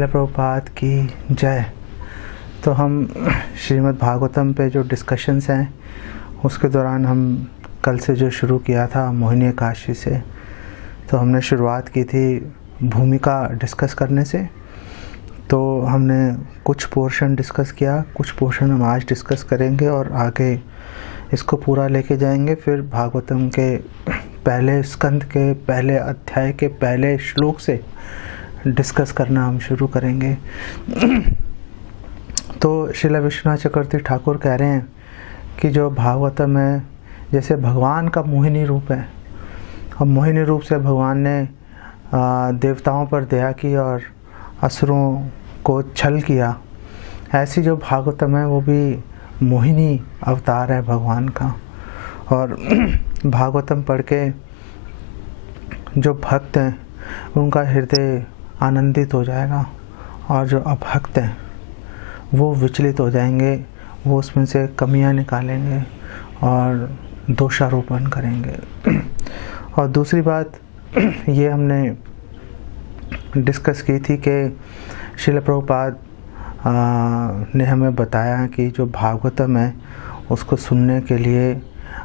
शिला प्रभुपाद की जय। तो हम श्रीमद् भागवतम पे जो डिस्कशंस हैं उसके दौरान हम कल से जो शुरू किया था मोहिनी एकादशी से, तो हमने शुरुआत की थी भूमिका डिस्कस करने से। तो हमने कुछ पोर्शन डिस्कस किया, कुछ पोर्शन हम आज डिस्कस करेंगे और आगे इसको पूरा लेके जाएंगे। फिर भागवतम के पहले स्कंद के पहले अध्याय के पहले श्लोक से डिस्कस करना हम शुरू करेंगे। तो श्रील विश्वनाथ चक्रवर्ती ठाकुर कह रहे हैं कि जो भागवतम है जैसे भगवान का मोहिनी रूप है, और मोहिनी रूप से भगवान ने देवताओं पर दया की और असुरों को छल किया, ऐसी जो भागवतम है वो भी मोहिनी अवतार है भगवान का। और भागवतम पढ़ के जो भक्त हैं उनका हृदय आनंदित हो जाएगा और जो अभक्त हैं वो विचलित हो जाएंगे, वो उसमें से कमियां निकालेंगे और दोषारोपण करेंगे। और दूसरी बात ये हमने डिस्कस की थी कि श्रील प्रभुपाद ने हमें बताया कि जो भागवतम है उसको सुनने के लिए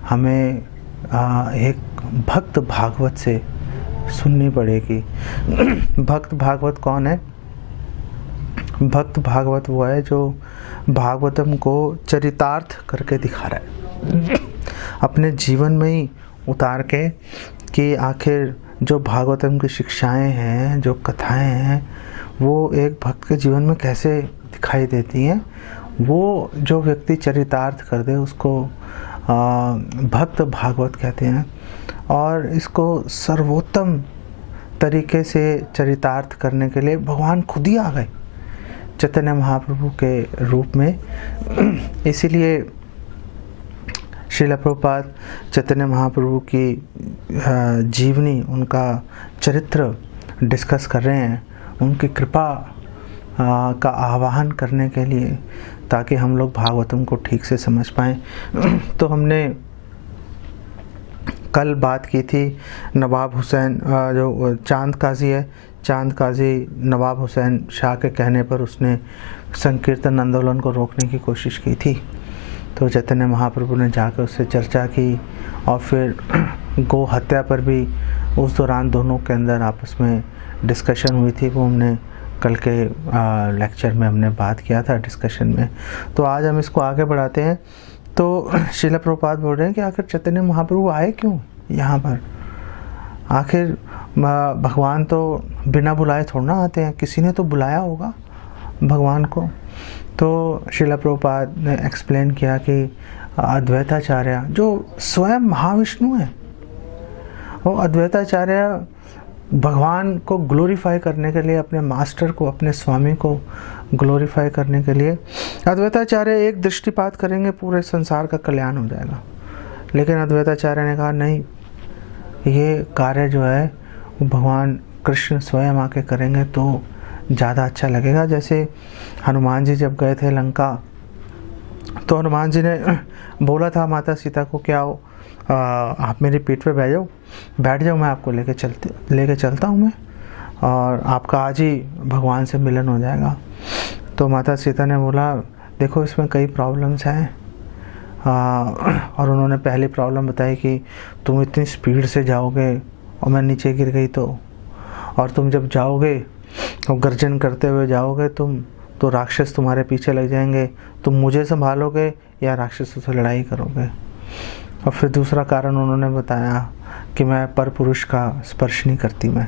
हमें एक भक्त भागवत से सुननी पड़ेगी। भक्त भागवत कौन है? भक्त भागवत वो है जो भागवतम को चरितार्थ करके दिखा रहा है, अपने जीवन में ही उतार के कि आखिर जो भागवतम की शिक्षाएं हैं, जो कथाएं हैं, वो एक भक्त के जीवन में कैसे दिखाई देती हैं। वो जो व्यक्ति चरितार्थ कर दे उसको भक्त भागवत कहते हैं। और इसको सर्वोत्तम तरीके से चरितार्थ करने के लिए भगवान खुद ही आ गए चैतन्य महाप्रभु के रूप में। इसीलिए श्रील प्रभुपाद चैतन्य महाप्रभु की जीवनी, उनका चरित्र डिस्कस कर रहे हैं, उनकी कृपा का आवाहन करने के लिए, ताकि हम लोग भागवतम को ठीक से समझ पाएँ। तो हमने कल बात की थी नवाब हुसैन, जो चांद काजी है, चांद काजी नवाब हुसैन शाह के कहने पर उसने संकीर्तन आंदोलन को रोकने की कोशिश की थी। तो चैतन्य महाप्रभु ने जाकर उससे चर्चा की और फिर गौ हत्या पर भी उस दौरान दोनों के अंदर आपस में डिस्कशन हुई थी। वो हमने कल के लेक्चर में हमने बात किया था डिस्कशन में। तो आज हम इसको आगे बढ़ाते हैं। तो श्रील प्रभुपाद बोल रहे हैं कि आखिर चैतन्य महाप्रभु आए क्यों यहाँ पर? आखिर भगवान तो बिना बुलाए थोड़ा ना आते हैं, किसी ने तो बुलाया होगा भगवान को। तो श्रील प्रभुपाद ने एक्सप्लेन किया कि अद्वैताचार्य जो स्वयं महाविष्णु है, वो अद्वैताचार्य भगवान को ग्लोरीफाई करने के लिए, अपने मास्टर को, अपने स्वामी को ग्लोरीफाई करने के लिए अद्वैताचार्य एक दृष्टिपात करेंगे, पूरे संसार का कल्याण हो जाएगा। लेकिन अद्वैताचार्य ने कहा नहीं, ये कार्य जो है वो भगवान कृष्ण स्वयं आके करेंगे तो ज़्यादा अच्छा लगेगा। जैसे हनुमान जी जब गए थे लंका, तो हनुमान जी ने बोला था माता सीता को, क्या हो आप मेरी पीठ पे बैठ जाओ, मैं आपको लेके चलता हूँ मैं, और आपका आज ही भगवान से मिलन हो जाएगा। तो माता सीता ने बोला देखो इसमें कई प्रॉब्लम्स हैं, और उन्होंने पहली प्रॉब्लम बताई कि तुम इतनी स्पीड से जाओगे और मैं नीचे गिर गई और तुम जब जाओगे और गर्जन करते हुए जाओगे तुम, तो राक्षस तुम्हारे पीछे लग जाएंगे, तुम मुझे संभालोगे या राक्षसों से लड़ाई करोगे। और फिर दूसरा कारण उन्होंने बताया कि मैं पर पुरुष का स्पर्श नहीं करती मैं।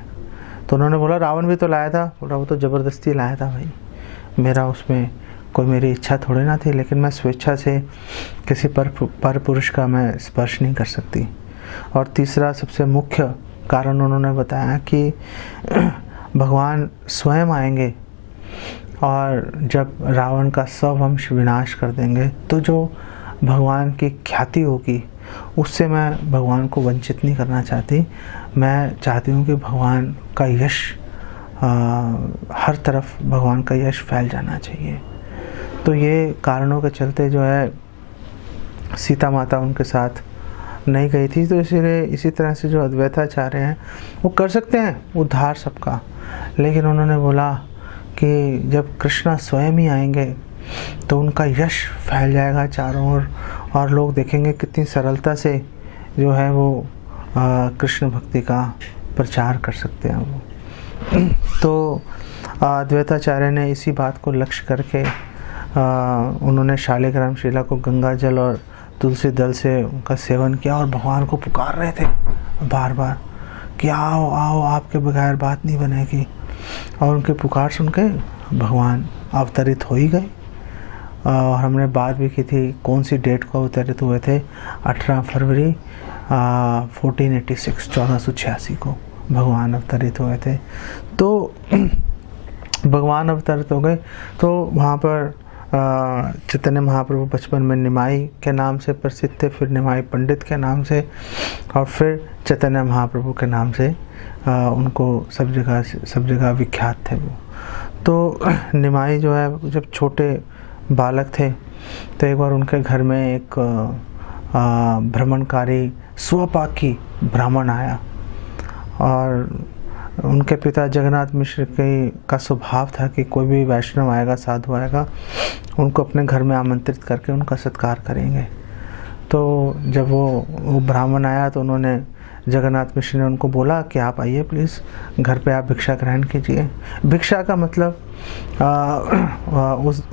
तो उन्होंने बोला रावण भी तो लाया था, बोला वो तो ज़बरदस्ती लाया था भाई, मेरा उसमें कोई मेरी इच्छा थोड़ी ना थी, लेकिन मैं स्वेच्छा से किसी पर पुरुष का मैं स्पर्श नहीं कर सकती। और तीसरा सबसे मुख्य कारण उन्होंने बताया कि भगवान स्वयं आएंगे और जब रावण का स्ववंश विनाश कर देंगे, तो जो भगवान की ख्याति होगी उससे मैं भगवान को वंचित नहीं करना चाहती। मैं चाहती हूँ कि भगवान का यश, हर तरफ भगवान का यश फैल जाना चाहिए। तो ये कारणों के चलते जो है सीता माता उनके साथ नहीं गई थी। तो इसीलिए इसी तरह से जो अद्वैताचार्य हैं वो कर सकते हैं उद्धार सबका, लेकिन उन्होंने बोला कि जब कृष्णा स्वयं ही आएंगे तो उनका यश फैल जाएगा चारों ओर, और लोग देखेंगे कितनी सरलता से जो है वो कृष्ण भक्ति का प्रचार कर सकते हैं वो। तो अद्वैताचार्य ने इसी बात को लक्ष्य करके उन्होंने शालिग्राम शिला को गंगा जल और तुलसी दल से उनका सेवन किया और भगवान को पुकार रहे थे बार बार कि आओ आओ, आपके बगैर बात नहीं बनेगी। और उनके पुकार सुन के भगवान अवतरित हो ही गए। और हमने बात भी की थी कौन सी डेट को अवतरित हुए थे, 18 फरवरी 1486 1486 को भगवान अवतरित हुए थे। तो भगवान अवतरित हो गए तो वहाँ पर चैतन्य महाप्रभु बचपन में निमाई के नाम से प्रसिद्ध थे, फिर निमाई पंडित के नाम से, और फिर चैतन्य महाप्रभु के नाम से उनको सब जगह विख्यात थे वो। तो निमाई जो है जब छोटे बालक थे तो एक बार उनके घर में एक भ्रमणकारी स्वपाकी ब्राह्मण आया, और उनके पिता जगन्नाथ मिश्र का स्वभाव था कि कोई भी वैष्णव आएगा, साधु आएगा, उनको अपने घर में आमंत्रित करके उनका सत्कार करेंगे। तो जब वो ब्राह्मण आया तो उन्होंने जगन्नाथ मिश्र ने उनको बोला कि आप आइए प्लीज़, घर पे आप भिक्षा ग्रहण कीजिए। भिक्षा का मतलब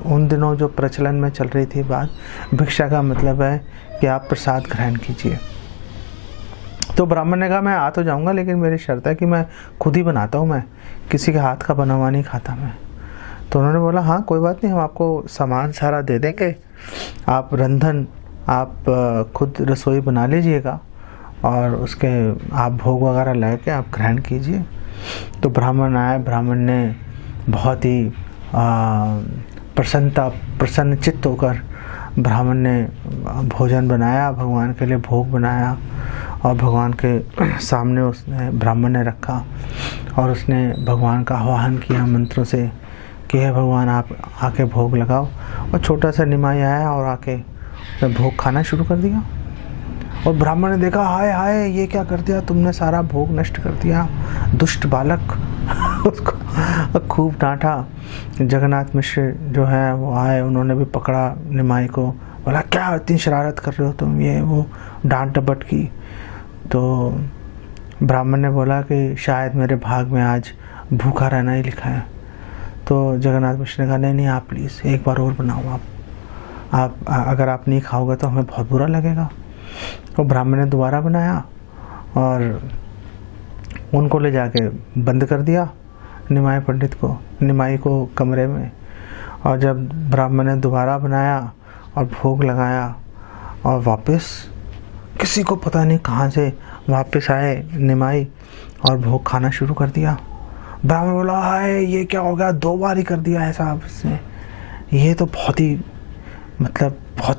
उन दिनों जो प्रचलन में चल रही थी बात, भिक्षा का मतलब है कि आप प्रसाद ग्रहण कीजिए। तो ब्राह्मण ने कहा मैं आ तो जाऊंगा, लेकिन मेरी शर्त है कि मैं खुद ही बनाता हूँ, मैं किसी के हाथ का बना हुआ नहीं खाता मैं। तो उन्होंने बोला हाँ कोई बात नहीं, हम आपको सामान सारा दे देंगे, आप रंधन आप खुद रसोई बना लीजिएगा और उसके आप भोग वगैरह ला के आप ग्रहण कीजिए। तो ब्राह्मण आया, ब्राह्मण ने बहुत ही प्रसन्न चित्त होकर ब्राह्मण ने भोजन बनाया, भगवान के लिए भोग बनाया और भगवान के सामने उसने ब्राह्मण ने रखा, और उसने भगवान का आह्वान किया मंत्रों से कि हे भगवान आप आके भोग लगाओ। और छोटा सा निमाई आया और आके भोग खाना शुरू कर दिया। और ब्राह्मण ने देखा हाय हाय ये क्या कर दिया तुमने, सारा भोग नष्ट कर दिया, दुष्ट बालक। उसको खूब डांटा। जगन्नाथ मिश्र जो है वो आए, उन्होंने भी पकड़ा निमाई को, बोला क्या इतनी शरारत कर रहे हो तुम, ये वो डांट डपट की। तो ब्राह्मण ने बोला कि शायद मेरे भाग में आज भूखा रहना ही लिखा है। तो जगन्नाथ मिश्र ने कहा नहीं आप प्लीज़ एक बार और बनाओ, आप अगर आप नहीं खाओगे तो हमें बहुत बुरा लगेगा। तो ब्राह्मण ने दोबारा बनाया और उनको ले जाके बंद कर दिया निमाई पंडित को, निमाई को कमरे में। और जब ब्राह्मण ने दोबारा बनाया और भोग लगाया और वापस किसी को पता नहीं कहाँ से वापस आए निमाई और भोग खाना शुरू कर दिया। ब्राह्मण बोला हाय ये क्या हो गया, 2 बार ही कर दिया ऐसा आपने, ये तो बहुत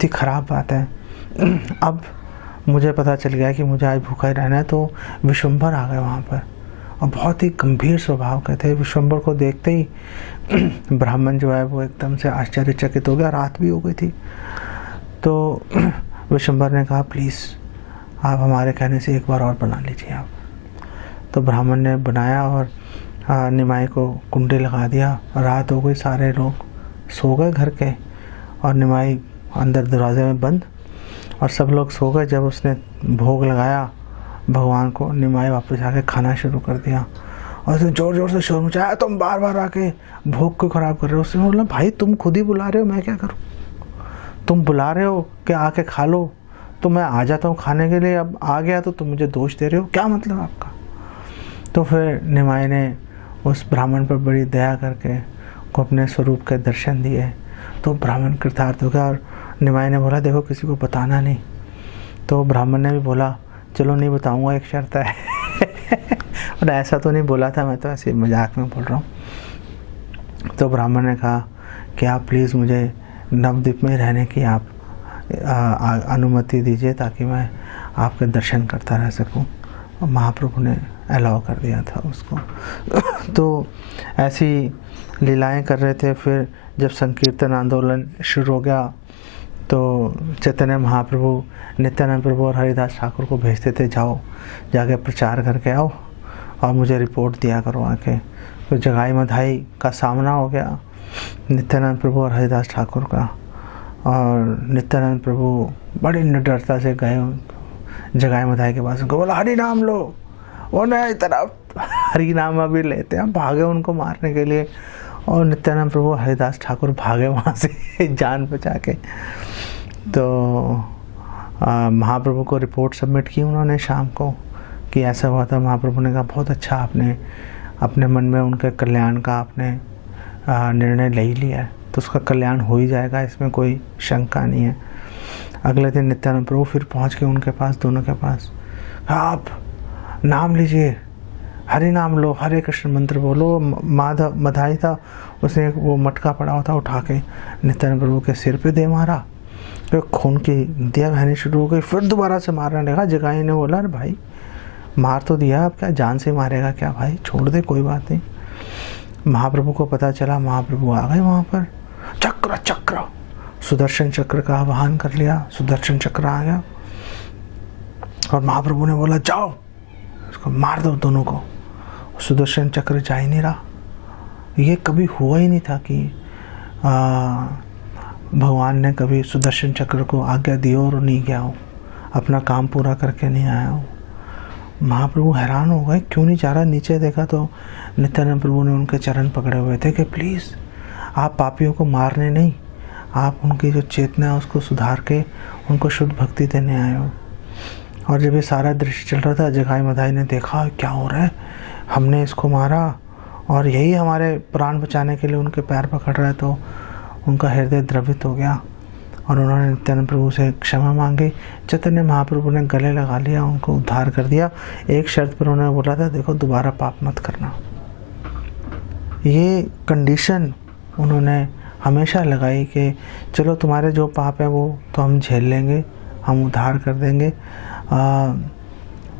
ही ख़राब बात है। अब मुझे पता चल गया कि मुझे आज भूखा ही रहना है। तो विश्वम्भर आ गए वहाँ पर और बहुत ही गंभीर स्वभाव के थे। विश्वम्भर को देखते ही ब्राह्मण जो है वो एकदम से आश्चर्यचकित हो गया, रात भी हो गई थी। तो विश्वम्भर ने कहा प्लीज़ आप हमारे कहने से एक बार और बना लीजिए आप। तो ब्राह्मण ने बनाया और निमाई को कुंडे लगा दिया। रात हो गई, सारे लोग सो गए घर के, और निमाई अंदर दरवाजे में बंद, और सब लोग सो गए। जब उसने भोग लगाया भगवान को, निमाई वापस आके खाना शुरू कर दिया और उसने ज़ोर ज़ोर से शोर मचाया, तुम बार बार आके भोग को ख़राब कर रहे हो। उसने बोला भाई तुम खुद ही बुला रहे हो, मैं क्या करूँ, तुम बुला रहे हो कि आके खा लो, तो मैं आ जाता हूँ खाने के लिए, अब आ गया तो तुम मुझे दोष दे रहे हो, क्या मतलब आपका। तो फिर निमाई ने उस ब्राह्मण पर बड़ी दया करके को अपने स्वरूप के दर्शन दिए। तो ब्राह्मण कृतार्थ हो गया और निमाई ने बोला देखो किसी को बताना नहीं। तो ब्राह्मण ने भी बोला चलो नहीं बताऊंगा, एक शर्त है। और ऐसा तो नहीं बोला था, मैं तो ऐसे मजाक में बोल रहा हूँ। तो ब्राह्मण ने कहा कि आप प्लीज़ मुझे नवद्वीप में रहने की आप अनुमति दीजिए ताकि मैं आपके दर्शन करता रह सकूं। और महाप्रभु ने अलाउ कर दिया था उसको। तो ऐसी लीलाएं कर रहे थे। फिर जब संकीर्तन आंदोलन शुरू हो गया तो चैतन्य महाप्रभु नित्यानंद प्रभु और हरिदास ठाकुर को भेजते थे, जाओ जाके प्रचार करके आओ और मुझे रिपोर्ट दिया करो आके। तो जगाई मधाई का सामना हो गया नित्यानंद प्रभु और हरिदास ठाकुर का। और नित्यानंद प्रभु बड़ी निडरता से गए जगाई मधाई के पास, उनको बोला हरि नाम लो। वो नहीं तरफ हरि नाम अभी लेते हैं, भागे उनको मारने के लिए। और नित्यानंद प्रभु हरिदास ठाकुर भागे वहाँ से जान बचा के। तो महाप्रभु को रिपोर्ट सबमिट की उन्होंने शाम को कि ऐसा हुआ था। महाप्रभु ने कहा बहुत अच्छा, आपने अपने मन में उनके कल्याण का आपने निर्णय ले ही लिया है, तो उसका कल्याण हो ही जाएगा, इसमें कोई शंका नहीं है। अगले दिन नित्यानंद प्रभु फिर पहुंच गए उनके पास, दोनों के पास। आप नाम लीजिए, हरि नाम लो, हरे कृष्ण मंत्र बोलो। माधव मधाई था, उसने वो मटका पड़ा हुआ था, उठा के नित्यानंद प्रभु के सिर पे दे मारा। फिर खून की नदियाँ बहनी शुरू हो गई। फिर दोबारा से मारने लगा। जगाई ने बोला अरे भाई मार तो दिया, अब क्या जान से मारेगा क्या भाई, छोड़ दे कोई बात नहीं। महाप्रभु को पता चला, महाप्रभु आ गए वहाँ पर। चक्र चक्र सुदर्शन चक्र का आह्वान कर लिया, सुदर्शन चक्र आ गया। और महाप्रभु ने बोला जाओ इसको मार दो दोनों को। सुदर्शन चक्र जा ही नहीं रहा। ये कभी हुआ ही नहीं था कि भगवान ने कभी सुदर्शन चक्र को आज्ञा दी और नहीं गया हो, अपना काम पूरा करके नहीं आया हो। महाप्रभु हैरान हो गए, क्यों नहीं जा रहा। नीचे देखा तो नित्यानंद प्रभु ने उनके चरण पकड़े हुए थे कि प्लीज़ आप पापियों को मारने नहीं, आप उनकी जो चेतना है उसको सुधार के उनको शुद्ध भक्ति देने आए हो। और जब ये सारा दृश्य चल रहा था, जगाई मधाई ने देखा क्या हो रहा है, हमने इसको मारा और यही हमारे प्राण बचाने के लिए उनके पैर पकड़ रहा है। तो उनका हृदय द्रवित हो गया और उन्होंने नित्यानंद प्रभु से क्षमा मांगी। चैतन्य महाप्रभु ने गले लगा लिया, उनको उद्धार कर दिया। एक शर्त पर उन्होंने बोला था देखो दोबारा पाप मत करना। ये कंडीशन उन्होंने हमेशा लगाई कि चलो तुम्हारे जो पाप है वो तो हम झेल लेंगे, हम उद्धार कर देंगे।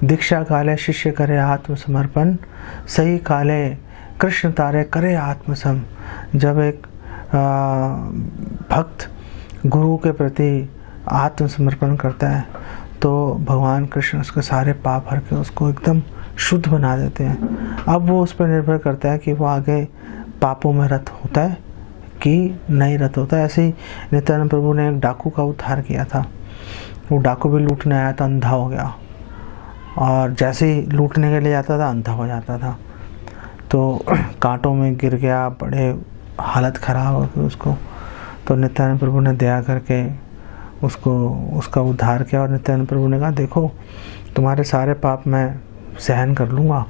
दीक्षा काले शिष्य करे आत्मसमर्पण, सही काले कृष्ण तारे करे आत्मसम। जब एक भक्त गुरु के प्रति आत्मसमर्पण करता है तो भगवान कृष्ण उसके सारे पाप हर के उसको एकदम शुद्ध बना देते हैं। अब वो उस पर निर्भर करता है कि वो आगे पापों में रत होता है कि नहीं रत होता है। ऐसे ही नित्यानंद प्रभु ने एक डाकू का उद्धार किया था। वो डाकू भी लूटने आया था, अंधा हो गया और जैसे ही लूटने के लिए जाता था अंधा हो जाता था। तो कांटों में गिर गया, बड़े हालत ख़राब हो गई उसको। तो नित्यानंद प्रभु ने दया करके उसका उद्धार किया। और नित्यानंद प्रभु ने कहा देखो तुम्हारे सारे पाप मैं सहन कर लूँगा,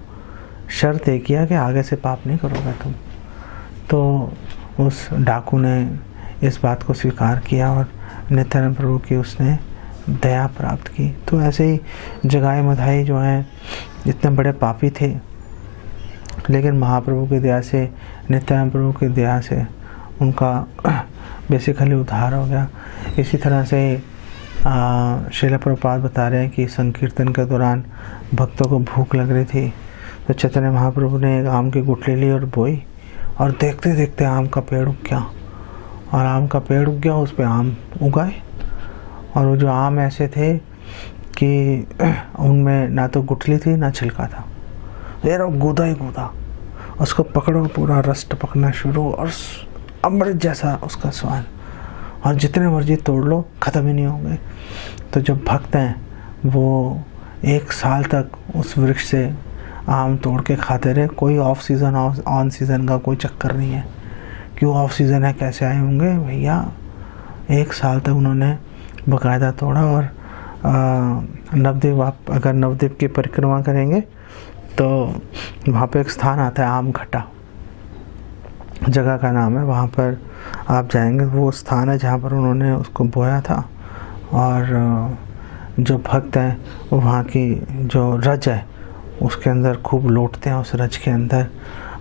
शर्त एक किया कि आगे से पाप नहीं करोगे तुम। तो उस डाकू ने इस बात को स्वीकार किया और नित्यानंद प्रभु की उसने दया प्राप्त की। तो ऐसे ही जगाई मधाई जो हैं इतने बड़े पापी थे, लेकिन महाप्रभु की दया से, नित्यानंद प्रभु की दया से उनका बेसिकली उद्धार हो गया। इसी तरह से श्रील प्रभुपाद बता रहे हैं कि संकीर्तन के दौरान भक्तों को भूख लग रही थी, तो चैतन्य महाप्रभु ने एक आम की गुठली ली और बोई, और देखते देखते आम का पेड़ उग गया। और आम का पेड़ उग गया, उस पर आम उगाए। और वो जो आम ऐसे थे कि उनमें ना तो गुठली थी ना छिलका था, ये गूदा ही गूदा। उसको पकड़ो, पूरा रस टपकना शुरू और अमृत जैसा उसका स्वाद, और जितने मर्जी तोड़ लो ख़त्म ही नहीं होंगे। तो जब भक्त हैं वो 1 साल तक उस वृक्ष से आम तोड़ के खाते रहे। कोई ऑफ सीज़न ऑन सीज़न का कोई चक्कर नहीं है, क्यों ऑफ सीज़न है कैसे आए होंगे भैया। 1 साल तक उन्होंने बाकायदा तोड़ा। और नवद्वीप, आप अगर नवद्वीप की परिक्रमा करेंगे तो वहाँ पे एक स्थान आता है आम घटा, जगह का नाम है, वहाँ पर आप जाएंगे। वो स्थान है जहाँ पर उन्होंने उसको बोया था। और जो भक्त हैं वो वहाँ की जो रज है उसके अंदर खूब लौटते हैं, उस रज के अंदर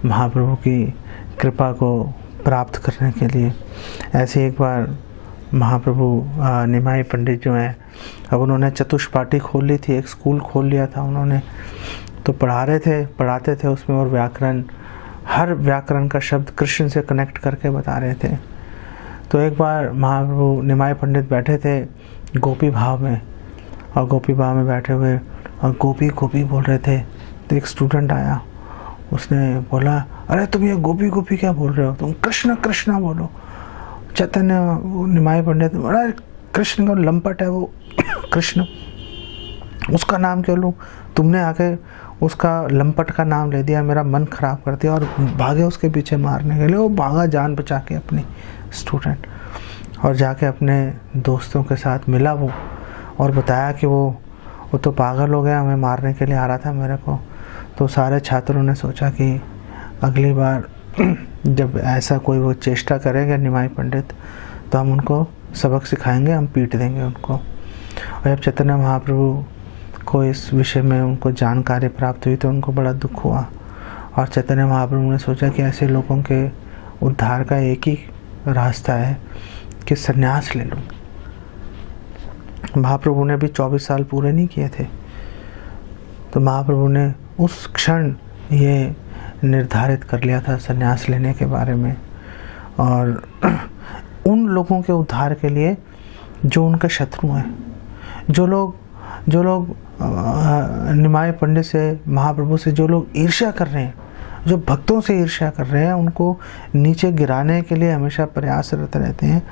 महाप्रभु की कृपा को प्राप्त करने के लिए। ऐसे एक बार महाप्रभु निमाई पंडित जो हैं, अब उन्होंने चतुष्पाठी खोल ली थी, एक स्कूल खोल लिया था उन्होंने। तो पढ़ाते थे उसमें, और व्याकरण, हर व्याकरण का शब्द कृष्ण से कनेक्ट करके बता रहे थे। तो एक बार महाप्रभु निमाई पंडित बैठे थे गोपी भाव में, और गोपी भाव में बैठे हुए और गोपी गोपी बोल रहे थे। तो एक स्टूडेंट आया, उसने बोला, अरे तुम ये गोपी गोपी क्या बोल रहे हो, तुम कृष्ण कृष्ण बोलो। चैतन्य निमाई पंडित, अरे कृष्ण का लंपट है वो कृष्ण, उसका नाम क्यों लूँ, तुमने आके उसका लंपट का नाम ले दिया, मेरा मन खराब कर दिया। और भागे उसके पीछे मारने के लिए। वो भागा जान बचा के अपनी स्टूडेंट, और जाके अपने दोस्तों के साथ मिला वो, और बताया कि वो तो पागल हो गया, हमें मारने के लिए आ रहा था मेरे को। तो सारे छात्रों ने सोचा कि अगली बार जब ऐसा कोई वो चेष्टा करेंगे निमाई पंडित, तो हम उनको सबक सिखाएंगे, हम पीट देंगे उनको। और जब चैतन्य महाप्रभु को इस विषय में उनको जानकारी प्राप्त हुई तो उनको बड़ा दुख हुआ, और चैतन्य महाप्रभु ने सोचा कि ऐसे लोगों के उद्धार का एक ही रास्ता है कि संन्यास ले लूँ। महाप्रभु ने भी 24 साल पूरे नहीं किए थे, तो महाप्रभु ने उस क्षण ये निर्धारित कर लिया था संन्यास लेने के बारे में, और उन लोगों के उद्धार के लिए जो उनके शत्रु हैं, जो लोग निमाई पंडित से, महाप्रभु से जो लोग ईर्ष्या कर रहे हैं, जो भक्तों से ईर्ष्या कर रहे हैं, उनको नीचे गिराने के लिए हमेशा प्रयासरत रहते हैं,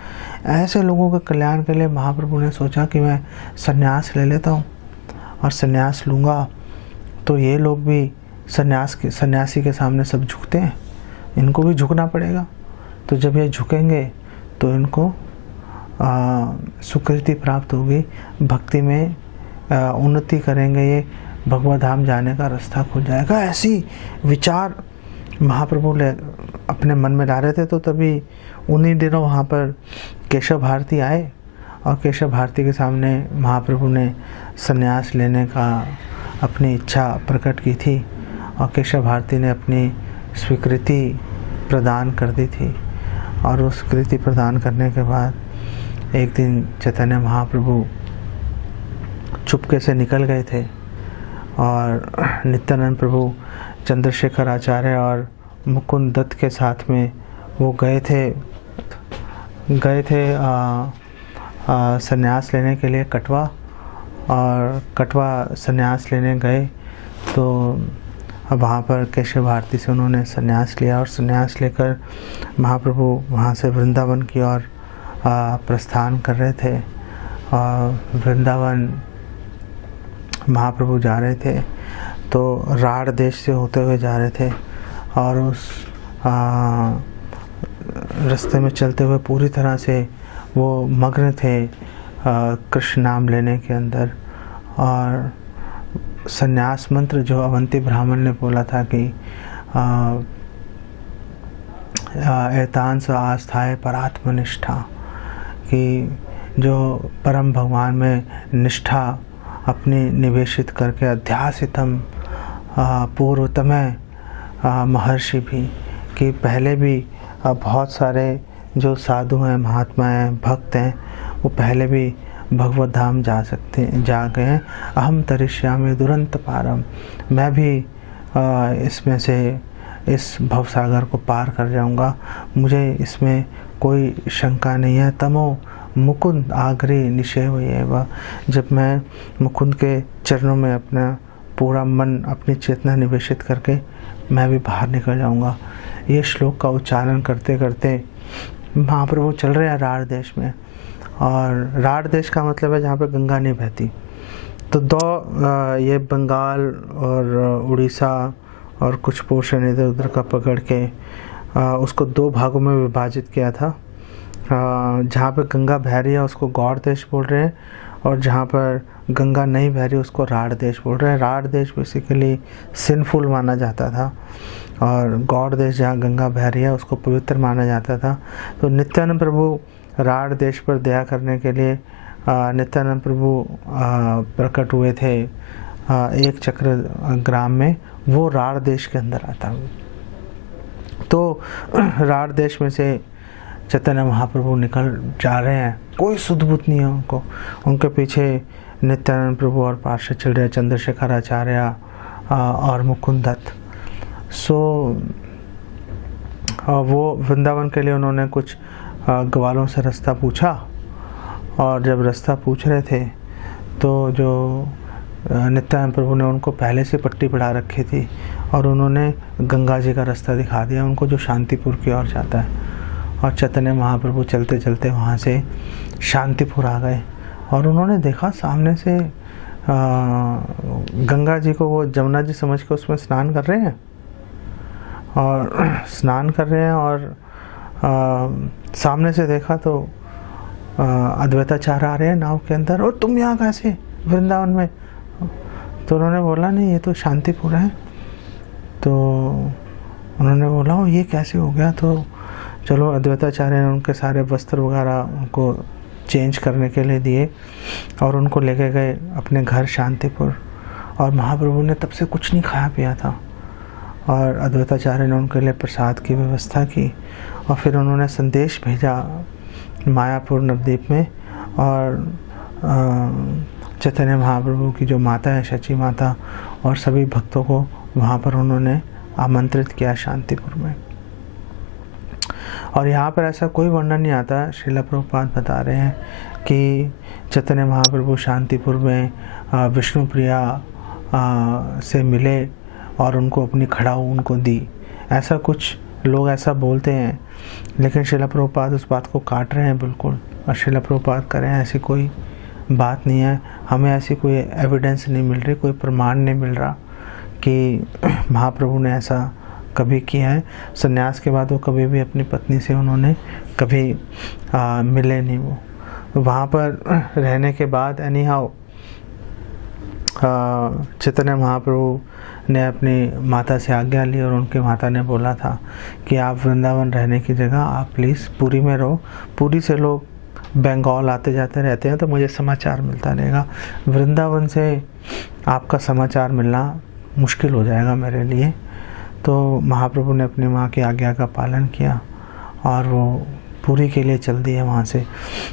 ऐसे लोगों के कल्याण के लिए महाप्रभु ने सोचा कि मैं संन्यास ले लेता हूँ, और संन्यास लूँगा तो ये लोग भी सन्यासी के सामने सब झुकते हैं, इनको भी झुकना पड़ेगा। तो जब ये झुकेंगे तो इनको सुकृति प्राप्त होगी, भक्ति में उन्नति करेंगे, ये भगवत धाम जाने का रास्ता खुल जाएगा। ऐसी विचार महाप्रभु अपने मन में ला रहे थे। तो तभी उन्हीं दिनों वहाँ पर केशव भारती आए, और केशव भारती के सामने महाप्रभु ने संन्यास लेने का अपनी इच्छा प्रकट की थी, और केशव भारती ने अपनी स्वीकृति प्रदान कर दी थी। और उस स्वीकृति प्रदान करने के बाद एक दिन चैतन्य महाप्रभु चुपके से निकल गए थे, और नित्यानंद प्रभु, चंद्रशेखर आचार्य और मुकुंद दत्त के साथ में वो गए थे संन्यास लेने के लिए कटवा। और कटवा संन्यास लेने गए तो वहाँ पर केशव भारती से उन्होंने संन्यास लिया, और संन्यास लेकर महाप्रभु वहाँ से वृंदावन की ओर प्रस्थान कर रहे थे। और वृंदावन महाप्रभु जा रहे थे तो राढ़ देश से होते हुए जा रहे थे, और उस रास्ते में चलते हुए पूरी तरह से वो मग्न थे कृष्ण नाम लेने के अंदर। और संन्यास मंत्र जो अवंती ब्राह्मण ने बोला था कि एतांस आस्थाए परात्मनिष्ठा, कि जो परम भगवान में निष्ठा अपनी निवेशित करके अध्यासितम पूर्वतम महर्षि भी, कि पहले भी बहुत सारे जो साधु हैं, महात्मा हैं, भक्त हैं, वो पहले भी भगवत धाम जा गए हैं। अहम तरिष्यामि दुरंत पारम, मैं भी इसमें से इस भवसागर को पार कर जाऊंगा, मुझे इसमें कोई शंका नहीं है। तमो मुकुंद आग्रे निषेव एव, जब मैं मुकुंद के चरणों में अपना पूरा मन, अपनी चेतना निवेशित करके मैं भी बाहर निकल जाऊंगा। ये श्लोक का उच्चारण करते करते महाप्रभु चल रहे हैं राढ़ देश में। और राढ़ देश का मतलब है जहाँ पे गंगा नहीं बहती। तो ये बंगाल और उड़ीसा और कुछ पोर्शन इधर उधर का पकड़ के उसको 2 भागों में विभाजित किया था। जहाँ पे गंगा बह रही है उसको गौड़ देश बोल रहे हैं, और जहाँ पर गंगा नहीं बह रही उसको राढ़ देश बोल रहे हैं। राढ़ देश बेसिकली सिनफुल माना जाता था, और गौड़ देश जहाँ गंगा बह रही है उसको पवित्र माना जाता था। तो नित्यानंद प्रभु राढ़ देश पर दया करने के लिए नित्यानंद प्रभु प्रकट हुए थे एक चक्र ग्राम में, वो राढ़ देश के अंदर आता। तो राढ़ देश में से चैतन्य महाप्रभु निकल जा रहे हैं, कोई सुध-बुध नहीं है उनको, उनके पीछे नित्यानंद प्रभु और पार्षद चल रहे हैं, चंद्रशेखर आचार्य और मुकुंद दत्त। सो वो वृंदावन के लिए उन्होंने कुछ ग्वालों से रास्ता पूछा, और जब रास्ता पूछ रहे थे तो जो नित्यानंद प्रभु ने उनको पहले से पट्टी पढ़ा रखी थी और उन्होंने गंगा जी का रास्ता दिखा दिया उनको, जो शांतिपुर की ओर जाता है। और चैतन्य महाप्रभु चलते चलते वहाँ से शांतिपुर आ गए और उन्होंने देखा सामने से गंगा जी को वो जमुना जी समझ के उसमें स्नान कर रहे हैं और सामने से देखा तो अद्वैताचार्य आ रहे हैं नाव के अंदर, और तुम यहाँ कैसे वृंदावन में? तो उन्होंने बोला नहीं, ये तो शांतिपुर है। तो उन्होंने बोला ये कैसे हो गया? तो चलो अद्वैताचार्य ने उनके सारे वस्त्र वगैरह उनको चेंज करने के लिए दिए और उनको लेके गए अपने घर शांतिपुर। और महाप्रभु ने तब से कुछ नहीं खाया पिया था और अद्वैताचार्य ने उनके लिए प्रसाद की व्यवस्था की और फिर उन्होंने संदेश भेजा मायापुर नवद्वीप में। और चैतन्य महाप्रभु की जो माता है शची माता और सभी भक्तों को वहाँ पर उन्होंने आमंत्रित किया शांतिपुर में। और यहाँ पर ऐसा कोई वर्णन नहीं आता। श्रील प्रभुपाद बता रहे हैं कि चैतन्य महाप्रभु शांतिपुर में विष्णुप्रिया से मिले और उनको अपनी खड़ाऊ उनको दी। ऐसा कुछ लोग ऐसा बोलते हैं, लेकिन श्रील प्रभुपाद उस बात को काट रहे हैं बिल्कुल। और श्रील प्रभुपाद कह रहे हैं ऐसी कोई बात नहीं है, हमें ऐसी कोई एविडेंस नहीं मिल रही, कोई प्रमाण नहीं मिल रहा कि महाप्रभु ने ऐसा कभी किया है। संन्यास के बाद वो कभी भी अपनी पत्नी से उन्होंने कभी मिले नहीं। वो वहाँ पर रहने के बाद एनी हाउ चैतन्य महाप्रभु ने अपनी माता से आज्ञा ली और उनके माता ने बोला था कि आप वृंदावन रहने की जगह आप प्लीज़ पुरी में रहो। पुरी से लोग बंगाल आते जाते रहते हैं तो मुझे समाचार मिलता रहेगा, वृंदावन से आपका समाचार मिलना मुश्किल हो जाएगा मेरे लिए। तो महाप्रभु ने अपनी माँ की आज्ञा का पालन किया और वो पुरी के लिए चल दिए वहाँ से।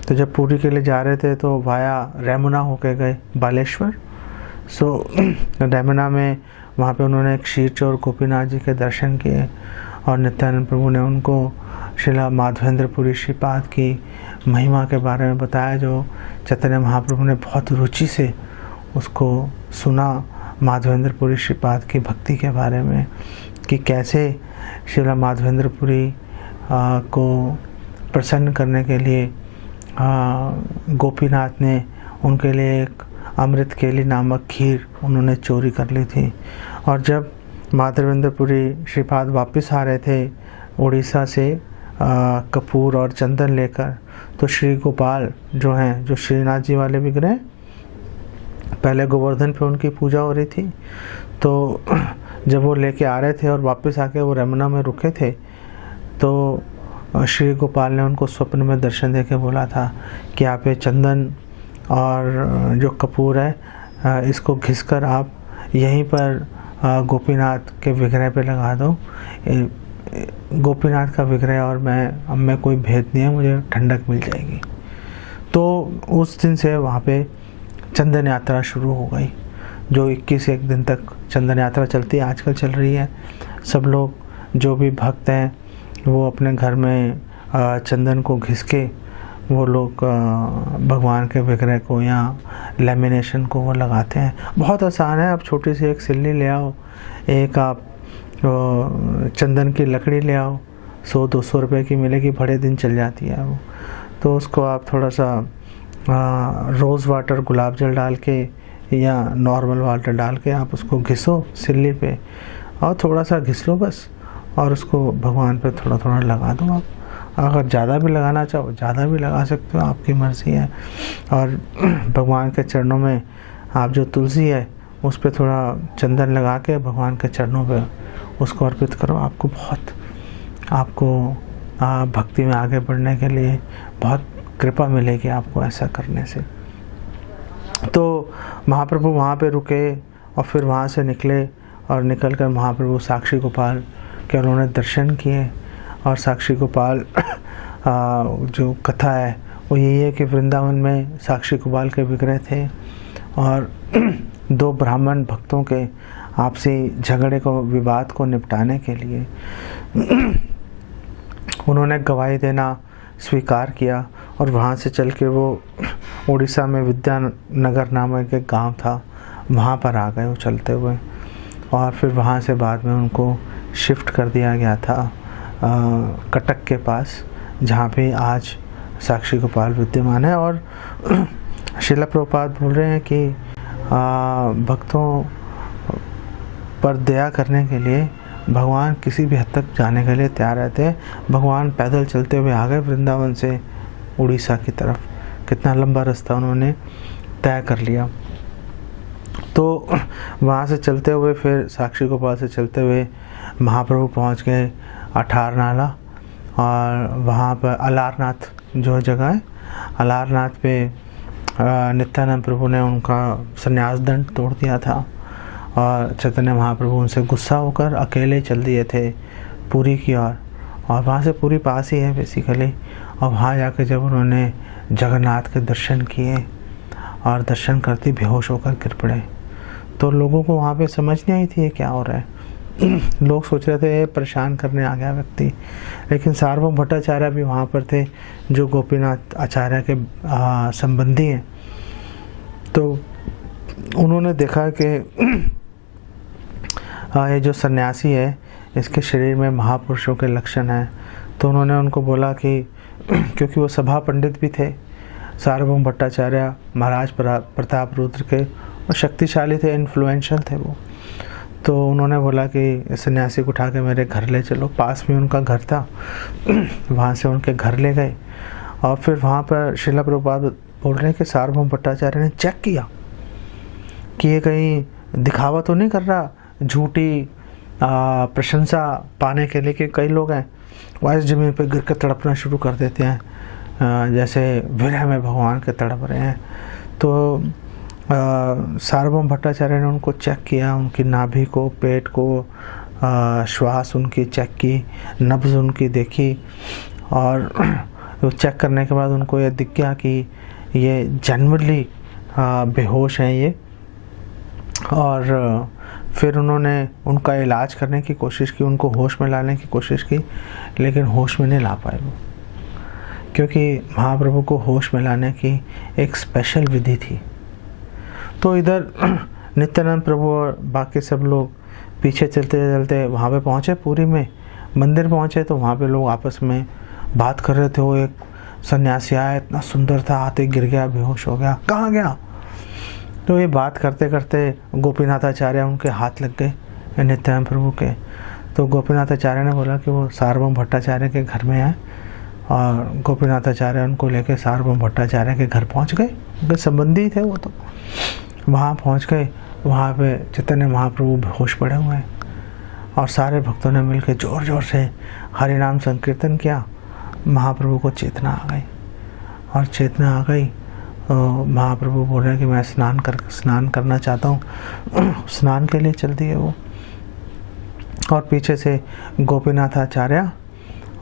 तो जब पुरी के लिए जा रहे थे तो वाया रेमुना होके गए बालेश्वर। सो रेमुना में वहाँ पे उन्होंने क्षीर चोर गोपीनाथ जी के दर्शन किए और नित्यानंद प्रभु ने उनको श्रीला माधवेंद्रपुरी श्रीपाद की महिमा के बारे में बताया, जो चैतन्य महाप्रभु ने बहुत रुचि से उसको सुना। माधवेंद्रपुरी श्रीपाद की भक्ति के बारे में कि कैसे श्रीला माधवेंद्रपुरी को प्रसन्न करने के लिए गोपीनाथ ने उनके लिए एक अमृत केली नामक खीर उन्होंने चोरी कर ली थी। और जब माधवेंद्रपुरी श्रीपाद वापस आ रहे थे उड़ीसा से कपूर और चंदन लेकर, तो श्री गोपाल जो हैं, जो श्रीनाथ जी वाले विग्रह, पहले गोवर्धन पे उनकी पूजा हो रही थी, तो जब वो लेके आ रहे थे और वापस आके वो रमुना में रुके थे तो श्री गोपाल ने उनको स्वप्न में दर्शन देके बोला था कि आप ये चंदन और जो कपूर है इसको घिसकर आप यहीं पर गोपीनाथ के विग्रह पे लगा दो। गोपीनाथ का विग्रह और अब मैं कोई भेद नहीं है, मुझे ठंडक मिल जाएगी। तो उस दिन से वहाँ पे चंदन यात्रा शुरू हो गई, जो 21 एक दिन तक चंदन यात्रा चलती है, आजकल चल रही है। सब लोग जो भी भक्त हैं वो अपने घर में चंदन को घिस के वो लोग भगवान के विग्रह को या लेमिनेशन को वो लगाते हैं। बहुत आसान है, आप छोटी सी एक सिल्ली ले आओ, एक आप चंदन की लकड़ी ले आओ, 100-200 रुपये की मिलेगी, बड़े दिन चल जाती है वो। तो उसको आप थोड़ा सा रोज़ वाटर गुलाब जल डाल के या नॉर्मल वाटर डाल के आप उसको घिसो सिल्ली पे और थोड़ा सा घिस लो बस, और उसको भगवान पे थोड़ा थोड़ा लगा दो। आप अगर ज़्यादा भी लगाना चाहो ज़्यादा भी लगा सकते हो, आपकी मर्ज़ी है। और भगवान के चरणों में आप जो तुलसी है उस पर थोड़ा चंदन लगा के भगवान के चरणों पे उसको अर्पित करो। आपको भक्ति में आगे बढ़ने के लिए बहुत कृपा मिलेगी आपको ऐसा करने से। तो महाप्रभु वहाँ पे रुके और फिर वहाँ से निकले और निकलकर महाप्रभु साक्षी गोपाल के उन्होंने दर्शन किए। और साक्षी गोपाल जो कथा है वो यही है कि वृंदावन में साक्षी गोपाल के विग्रह थे और 2 ब्राह्मण भक्तों के आपसी झगड़े को, विवाद को निपटाने के लिए उन्होंने गवाही देना स्वीकार किया और वहाँ से चल के वो उड़ीसा में विद्यानगर नामक एक गांव था, वहाँ पर आ गए वो चलते हुए। और फिर वहाँ से बाद में उनको शिफ्ट कर दिया गया था कटक के पास, जहाँ पे आज साक्षी गोपाल विद्यमान है। और श्रील प्रभुपाद बोल रहे हैं कि भक्तों पर दया करने के लिए भगवान किसी भी हद तक जाने के लिए तैयार रहते हैं। भगवान पैदल चलते हुए आ गए वृंदावन से उड़ीसा की तरफ। कितना लंबा रास्ता उन्होंने तय कर लिया। तो वहाँ से चलते हुए फिर साक्षी गोपाल से चलते हुए महाप्रभु पहुँच गए अठारनाला, और वहाँ पर अलारनाथ जो जगह है, अलारनाथ पे नित्यानंद प्रभु ने उनका संन्यास दंड तोड़ दिया था। और चैतन्य महाप्रभु उनसे गुस्सा होकर अकेले चल दिए थे पुरी की ओर। और वहाँ से पुरी पास ही है बेसिकली। और वहाँ जाकर जब उन्होंने जगन्नाथ के दर्शन किए और दर्शन करते बेहोश होकर गिर पड़े, तो लोगों को वहाँ पे समझ नहीं आई थी ये क्या हो रहा है। लोग सोच रहे थे परेशान करने आ गया व्यक्ति, लेकिन सार्वभौम भट्टाचार्य भी वहाँ पर थे जो गोपीनाथ आचार्य के संबंधी हैं। तो उन्होंने देखा कि ये जो सन्यासी है इसके शरीर में महापुरुषों के लक्षण हैं। तो उन्होंने उनको बोला कि क्योंकि वो सभा पंडित भी थे, सार्वभौम भट्टाचार्य महाराज प्रताप रुद्र के और शक्तिशाली थे, इन्फ्लुएंशियल थे वो। तो उन्होंने बोला कि सन्यासी को उठा के मेरे घर ले चलो। पास में उनका घर था, वहाँ से उनके घर ले गए। और फिर वहाँ पर श्रील प्रभुपाद बोल रहे हैं कि सार्वभौम भट्टाचार्य ने चेक किया कि ये कहीं दिखावा तो नहीं कर रहा, झूठी प्रशंसा पाने के लिए। कि कई लोग हैं वाइस ज़मीन पर गिर कर तड़पना शुरू कर देते हैं, जैसे विरह में भगवान के तड़प रहे हैं। तो सार्वभौम भट्टाचार्य ने उनको चेक किया, उनकी नाभि को, पेट को, श्वास उनकी चेक की, नब्ज़ उनकी देखी। और चेक करने के बाद उनको ये दिख गया कि ये जनरली बेहोश हैं ये। और फिर उन्होंने उनका इलाज करने की कोशिश की, उनको होश में लाने की कोशिश की, लेकिन होश में नहीं ला पाए वो, क्योंकि महाप्रभु को होश में लाने की एक स्पेशल विधि थी। तो इधर नित्यानंद प्रभु और बाकी सब लोग पीछे चलते चलते वहाँ पे पहुँचे, पुरी में मंदिर पहुँचे। तो वहाँ पे लोग आपस में बात कर रहे थे। वो एक सन्यासी आया, इतना सुंदर था, आते गिर गया, बेहोश हो गया, कहाँ गया। तो ये बात करते करते गोपीनाथ आचार्य उनके हाथ लग गए नित्यानंद प्रभु के। तो गोपीनाथ आचार्य ने बोला कि वो सार्वभौम भट्टाचार्य के घर में है। और गोपीनाथ आचार्य उनको लेके सार्वभौम भट्टाचार्य के घर पहुँच गए, उनके संबंधी थे वो। तो वहाँ पहुँच गए, वहाँ पे चैतन्य महाप्रभु बेहोश पड़े हुए हैं। और सारे भक्तों ने मिलकर ज़ोर ज़ोर से हरि नाम संकीर्तन किया। महाप्रभु को चेतना आ गई, और चेतना आ गई महाप्रभु बोल रहे हैं कि मैं स्नान करना चाहता हूँ। स्नान के लिए चल दिए वो। और पीछे से गोपीनाथ आचार्य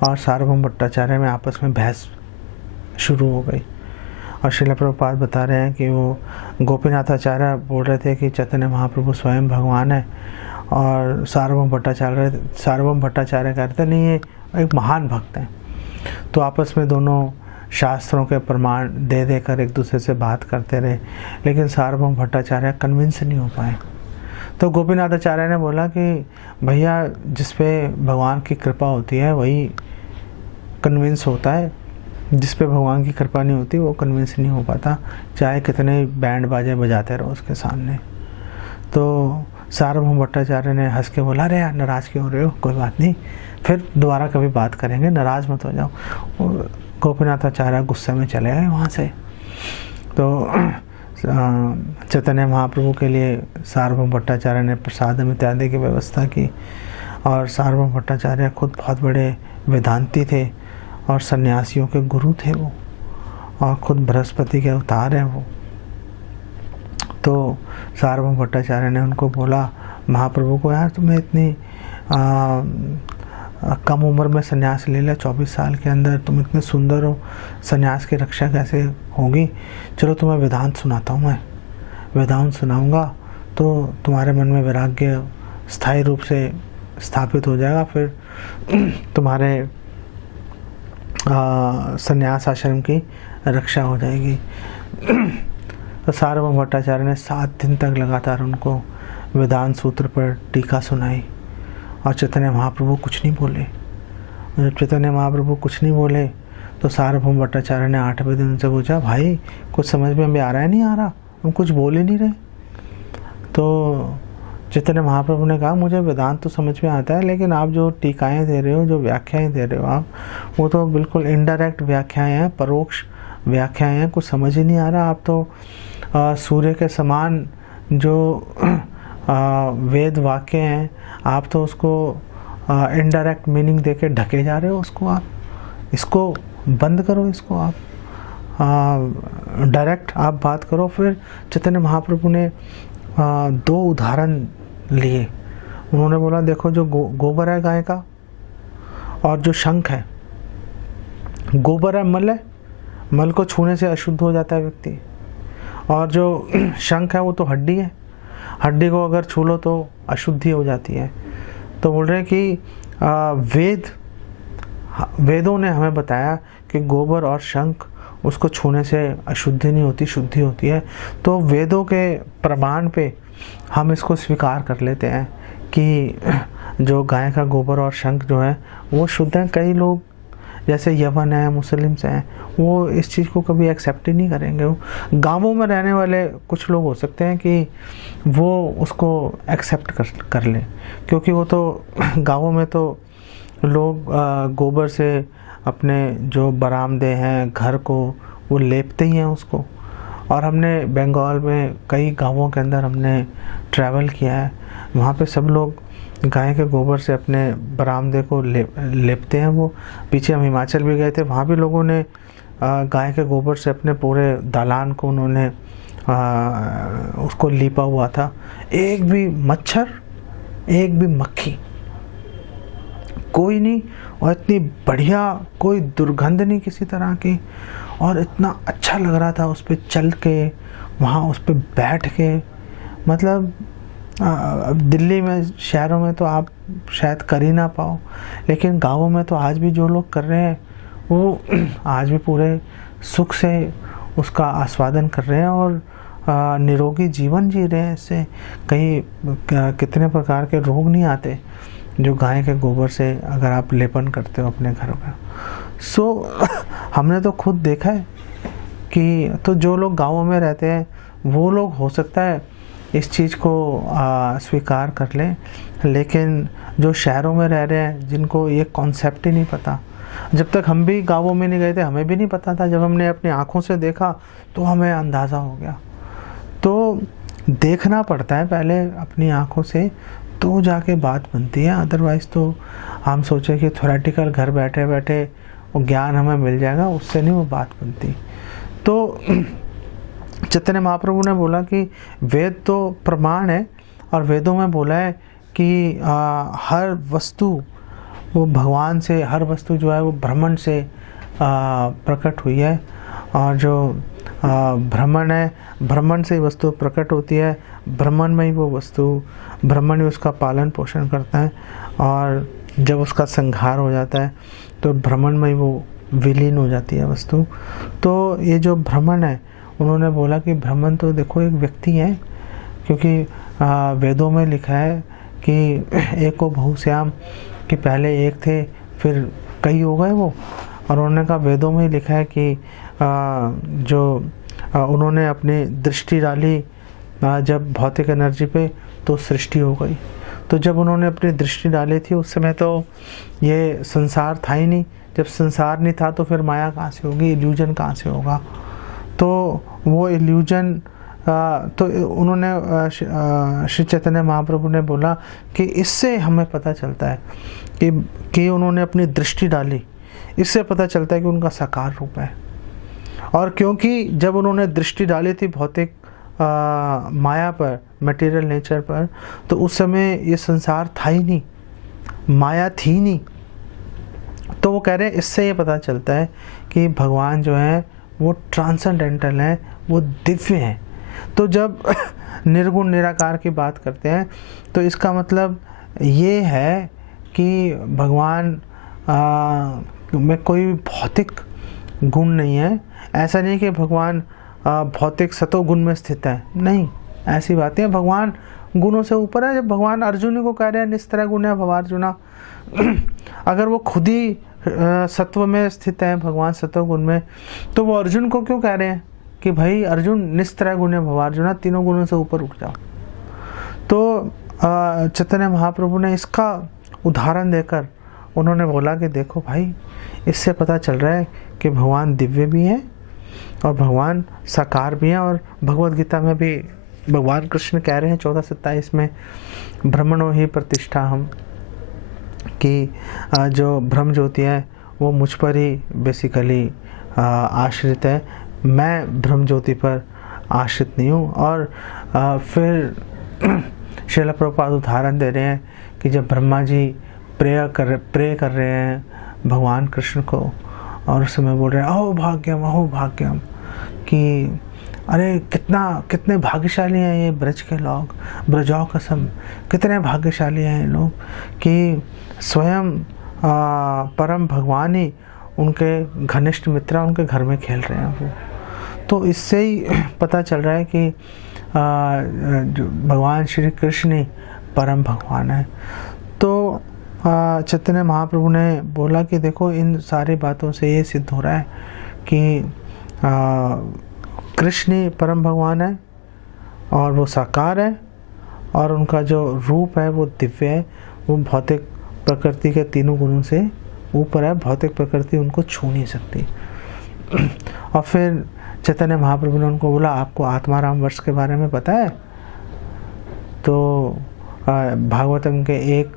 और सार्वभौम भट्टाचार्य में आपस में बहस शुरू हो गई। और श्रील प्रभुपाद बता रहे हैं कि वो गोपीनाथ आचार्य बोल रहे थे कि चैतन्य महाप्रभु स्वयं भगवान है। और सार्वभौम भट्टाचार्य कहते नहीं, ये एक महान भक्त हैं। तो आपस में दोनों शास्त्रों के प्रमाण दे देकर एक दूसरे से बात करते रहे, लेकिन सार्वभौम भट्टाचार्य कन्विंस नहीं हो पाए। तो गोपीनाथ आचार्य ने बोला कि भैया जिस पे भगवान की कृपा होती है वही कन्विंस होता है, जिस पे भगवान की कृपा नहीं होती वो कन्विंस नहीं हो पाता, चाहे कितने बैंड बाजे बजाते रहो उसके सामने। तो सार्वभौम भट्टाचार्य ने हंस के बोला, अरे यार नाराज़ क्यों हो रहे हो, कोई बात नहीं, फिर दोबारा कभी बात करेंगे, नाराज़ मत हो जाओ। और गोपीनाथ आचार्य गुस्से में चले गए वहाँ से। तो चैतन्य महाप्रभु के लिए सार्वभौम भट्टाचार्य ने प्रसाद इत्यादि की व्यवस्था की। और सार्वभौम भट्टाचार्य खुद बहुत बड़े वेदांती थे और सन्यासियों के गुरु थे वो, और खुद बृहस्पति के अवतार हैं वो। तो सार्वभौम भट्टाचार्य ने उनको बोला महाप्रभु को, यार तुम्हें इतनी कम उम्र में सन्यास ले लिया, 24 साल के अंदर, तुम इतने सुंदर हो, सन्यास की रक्षा कैसे होगी। चलो तुम्हें वेदांत सुनाता हूँ, मैं वेदांत सुनाऊँगा तो तुम्हारे मन में वैराग्य स्थायी रूप से स्थापित हो जाएगा, फिर तुम्हारे सन्यास आश्रम की रक्षा हो जाएगी। तो सार्वभौम भट्टाचार्य ने 7 दिन तक लगातार उनको वेदांत सूत्र पर टीका सुनाई और चैतन्य महाप्रभु कुछ नहीं बोले। जब चैतन्य महाप्रभु कुछ नहीं बोले तो सार्वभौम भट्टाचार्य ने 8वें दिन उनसे पूछा, भाई कुछ समझ में हमें आ रहा है नहीं आ रहा, हम कुछ बोल ही नहीं रहे। तो चैतन्य महाप्रभु ने कहा, मुझे वेदांत तो समझ में आता है, लेकिन आप जो टीकाएँ दे रहे हो, जो व्याख्याएँ दे रहे हो आप, वो तो बिल्कुल इनडायरेक्ट व्याख्याएँ हैं, परोक्ष व्याख्याएँ हैं, कुछ समझ ही नहीं आ रहा। आप तो सूर्य के समान जो वेद वाक्य हैं, आप तो उसको इनडायरेक्ट मीनिंग देके ढके जा रहे हो उसको। आप इसको बंद करो, इसको आप डायरेक्ट आप बात करो। फिर चैतन्य महाप्रभु ने 2 उदाहरण लिए। उन्होंने बोला, देखो जो गोबर है गाय का और जो शंख है, गोबर है मल है, मल को छूने से अशुद्ध हो जाता है व्यक्ति, और जो शंख है वो तो हड्डी है, हड्डी को अगर छू लो तो अशुद्धि हो जाती है। तो बोल रहे हैं कि वेदों ने हमें बताया कि गोबर और शंख उसको छूने से अशुद्धि नहीं होती, शुद्धि होती है। तो वेदों के प्रमाण पे हम इसको स्वीकार कर लेते हैं कि जो गाय का गोबर और शंख जो है वो शुद्ध है। कई लोग जैसे यवन है, मुस्लिम्स हैं, वो इस चीज़ को कभी एक्सेप्ट ही नहीं करेंगे। वो गांवों में रहने वाले कुछ लोग हो सकते हैं कि वो उसको एक्सेप्ट कर लें, क्योंकि वो तो गांवों में तो लोग गोबर से अपने जो बरामदे हैं, घर को वो लेपते ही हैं उसको। और हमने बंगाल में कई गांवों के अंदर हमने ट्रैवल किया है, वहाँ पे सब लोग गाय के गोबर से अपने बरामदे को लेपते हैं। वो पीछे हम हिमाचल भी गए थे, वहाँ भी लोगों ने गाय के गोबर से अपने पूरे दालान को उन्होंने उसको लीपा हुआ था। एक भी मच्छर, एक भी मक्खी कोई नहीं, और इतनी बढ़िया कोई दुर्गंध नहीं किसी तरह की, और इतना अच्छा लग रहा था उस पर चल के, वहाँ उस पर बैठ के। मतलब दिल्ली में, शहरों में तो आप शायद कर ही ना पाओ, लेकिन गाँवों में तो आज भी जो लोग कर रहे हैं वो आज भी पूरे सुख से उसका आस्वादन कर रहे हैं और निरोगी जीवन जी रहे हैं। इससे कई कितने प्रकार के रोग नहीं आते जो गाय के गोबर से अगर आप लेपन करते हो अपने घर का। हमने तो खुद देखा है कि तो जो लोग गाँवों में रहते हैं वो लोग हो सकता है इस चीज़ को स्वीकार कर लें, लेकिन जो शहरों में रह रहे हैं जिनको ये कॉन्सेप्ट ही नहीं पता, जब तक हम भी गाँवों में नहीं गए थे हमें भी नहीं पता था, जब हमने अपनी आँखों से देखा तो हमें अंदाज़ा हो गया। तो देखना पड़ता है पहले अपनी आँखों से, तो जाके बात बनती है। अदरवाइज़ तो हम सोचे कि थ्योरेटिकल घर बैठे बैठे वो ज्ञान हमें मिल जाएगा, उससे नहीं वो बात बनती। तो चैतन्य महाप्रभु ने बोला कि वेद तो प्रमाण है, और वेदों में बोला है कि हर वस्तु वो भगवान से, हर वस्तु जो है वो ब्रह्मण से प्रकट हुई है, और जो ब्रह्मण है, ब्रह्मण से ही वस्तु प्रकट होती है, ब्रह्मण में ही वो वस्तु, ब्रह्मण ही उसका पालन पोषण करता है, और जब उसका संहार हो जाता है तो ब्रह्मण में ही वो विलीन हो जाती है वस्तु। तो ये जो ब्रह्मण है, उन्होंने बोला कि ब्रह्मण तो देखो एक व्यक्ति है, क्योंकि वेदों में लिखा है कि एको बहुश्याम, कि पहले एक थे फिर कई हो गए वो। और उन्होंने कहा वेदों में ही लिखा है कि उन्होंने अपनी दृष्टि डाली जब भौतिक एनर्जी पे तो सृष्टि हो गई। तो जब उन्होंने अपनी दृष्टि डाली थी उस समय तो ये संसार था ही नहीं। जब संसार नहीं था तो फिर माया कहाँ से होगी, इल्यूजन कहाँ से होगा। तो वो इल्यूजन तो उन्होंने श्री चैतन्य महाप्रभु ने बोला कि इससे हमें पता चलता है कि उन्होंने अपनी दृष्टि डाली, इससे पता चलता है कि उनका साकार रूप है। और क्योंकि जब उन्होंने दृष्टि डाली थी भौतिक माया पर, मटेरियल नेचर पर, तो उस समय ये संसार था ही नहीं, माया थी नहीं। तो वो कह रहे हैं इससे ये पता चलता है कि भगवान जो है वो ट्रांसेंडेंटल है, वो दिव्य है। तो जब निर्गुण निराकार की बात करते हैं तो इसका मतलब ये है कि भगवान में कोई भौतिक गुण नहीं है। ऐसा नहीं कि भगवान भौतिक सतोगुण में स्थित है, नहीं, ऐसी बातें हैं। भगवान गुणों से ऊपर है। जब भगवान अर्जुन को कह रहे हैं निस्तर गुण है भवार्जुना, अगर वो खुद ही सत्व में स्थित है, भगवान सत्व गुण में, तो वो अर्जुन को क्यों कह रहे हैं कि भाई अर्जुन निस्तर गुण है भवार्जुना, तीनों गुणों से ऊपर उठ जाओ। तो चैतन्य महाप्रभु ने इसका उदाहरण देकर उन्होंने बोला कि देखो भाई, इससे पता चल रहा है कि भगवान दिव्य भी हैं और भगवान साकार भी हैं। और भगवद गीता में भी भगवान कृष्ण कह रहे हैं 14:27 में, ब्रह्मणो ही प्रतिष्ठा हम, कि जो ब्रह्म ज्योति है वो मुझ पर ही बेसिकली आश्रित है, मैं ब्रह्म ज्योति पर आश्रित नहीं हूँ। और फिर श्रील प्रभुपाद उदाहरण दे रहे हैं कि जब ब्रह्मा जी प्रे कर रहे हैं भगवान कृष्ण को, और उस समय बोल रहे हैं अहो भाग्यम, कि अरे कितने भाग्यशाली हैं ये ब्रज के लोग, ब्रजो कसम, कितने भाग्यशाली हैं ये लोग कि स्वयं परम भगवान ही उनके घनिष्ठ मित्र उनके घर में खेल रहे हैं वो। तो इससे ही पता चल रहा है कि भगवान श्री कृष्ण ही परम भगवान है। तो चैतन्य महाप्रभु ने बोला कि देखो, इन सारी बातों से ये सिद्ध हो रहा है कि कृष्ण ही परम भगवान है और वो साकार है, और उनका जो रूप है वो दिव्य है, वो भौतिक प्रकृति के तीनों गुणों से ऊपर है, भौतिक प्रकृति उनको छू नहीं सकती। और फिर चैतन्य महाप्रभु ने उनको बोला आपको आत्माराम वर्ष के बारे में पता है? तो भागवतम के एक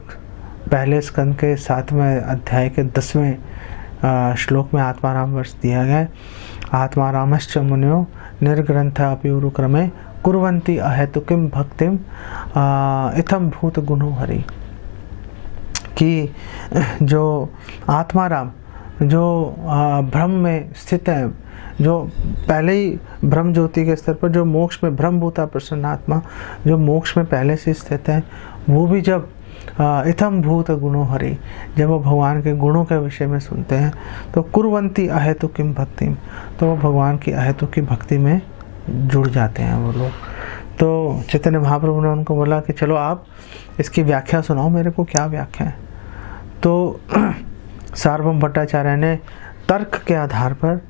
पहले स्कंद के 7वें अध्याय के 10वें श्लोक में आत्माराम वर्ष दिया गया है। आत्मारामश्च मुनियो निर्ग्रंथ अपि उरुक्रमे कुर्वन्ति अहेतुकिम भक्तिम इथम भूत गुणो हरि, कि जो आत्माराम जो ब्रह्म में स्थित है, जो पहले ही ब्रह्म ज्योति के स्तर पर, जो मोक्ष में ब्रह्म भूता प्रसन्नात्मा, जो मोक्ष में पहले से स्थित है, वो भी जब इथम भूत गुणो हरि, जब वो भगवान के गुणों के विषय में सुनते हैं तो कुर्वन्ति अहेतुकिम भक्तिम, तो वो भगवान की अहेतुक की भक्ति में जुड़ जाते हैं वो लोग। तो चैतन्य महाप्रभु ने उनको बोला कि चलो आप इसकी व्याख्या सुनाओ मेरे को, क्या व्याख्या है? तो सार्वभौम भट्टाचार्य ने तर्क के आधार पर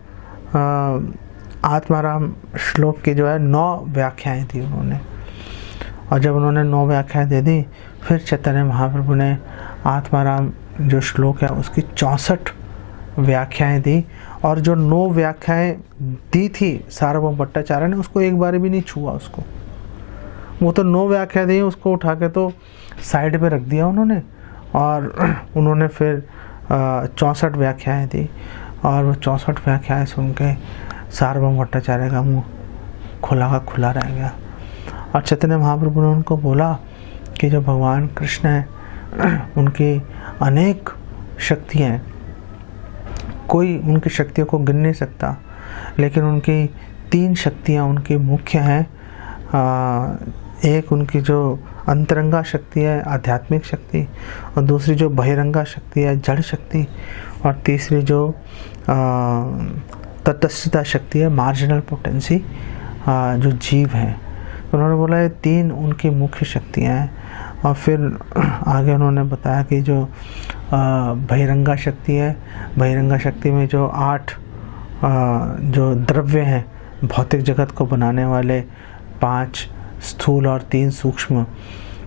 आत्माराम श्लोक की जो है 9 व्याख्याएं दी उन्होंने। और जब उन्होंने 9 व्याख्याएं दे दी, फिर चैतन्य महाप्रभु ने आत्माराम जो श्लोक है उसकी 64 व्याख्याएं दी। और जो 9 व्याख्याएं दी थी सार्वभौम भट्टाचार्य ने, उसको एक बार भी नहीं छुआ उसको। वो तो 9 व्याख्या दी, उसको उठा के तो साइड पे रख दिया उन्होंने, और उन्होंने फिर 64 व्याख्याएं दी। और वो 64 व्याख्याएं सुन के सार्वभौम भट्टाचार्य का मुँह खुला का खुला रह गया। और चैतन्य महाप्रभु ने उनको बोला कि जो भगवान कृष्ण है उनकी अनेक शक्तियाँ हैं, कोई उनकी शक्तियों को गिन नहीं सकता, लेकिन उनकी 3 शक्तियाँ उनकी मुख्य हैं। एक उनकी जो अंतरंगा शक्ति है आध्यात्मिक शक्ति, और दूसरी जो बहिरंगा शक्ति है जड़ शक्ति, और तीसरी जो तटस्थता शक्ति है मार्जिनल पोटेंसी, जो जीव है। उन्होंने बोला ये 3 उनकी मुख्य शक्तियाँ हैं। और फिर आगे उन्होंने बताया कि जो बहिरंगा शक्ति है, बहिरंगा शक्ति में जो 8 जो द्रव्य हैं भौतिक जगत को बनाने वाले, 5 स्थूल और 3 सूक्ष्म,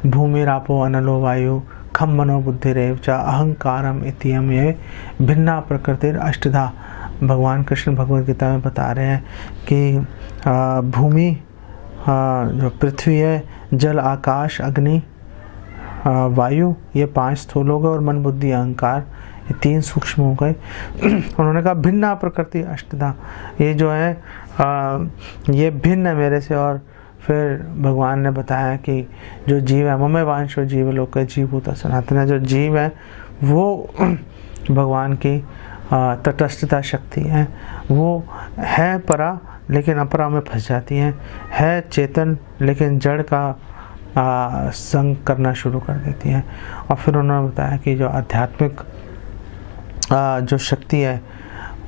भूमि रापो अनलो वायु खम मनो बुद्धिरेव च अहंकारम इतियम, ये भिन्ना प्रकृतिर अष्टधा। भगवान कृष्ण भगवद गीता में बता रहे हैं कि भूमि, जो पृथ्वी है, जल आकाश अग्नि वायु, ये 5 स्थूल हो गए, और मन बुद्धि अहंकार ये 3 सूक्ष्म हो गए। उन्होंने कहा भिन्ना प्रकृति अष्टधा, ये जो है ये भिन्न है मेरे से। और फिर भगवान ने बताया कि जो जीव है ममे वांशो जीव लोक जीवभूता सनातन, जो जीव है वो भगवान की तटस्थता शक्ति है, वो है परा लेकिन अपरा में फंस जाती है चेतन लेकिन जड़ का संग करना शुरू कर देती हैं। और फिर उन्होंने बताया कि जो आध्यात्मिक जो शक्ति है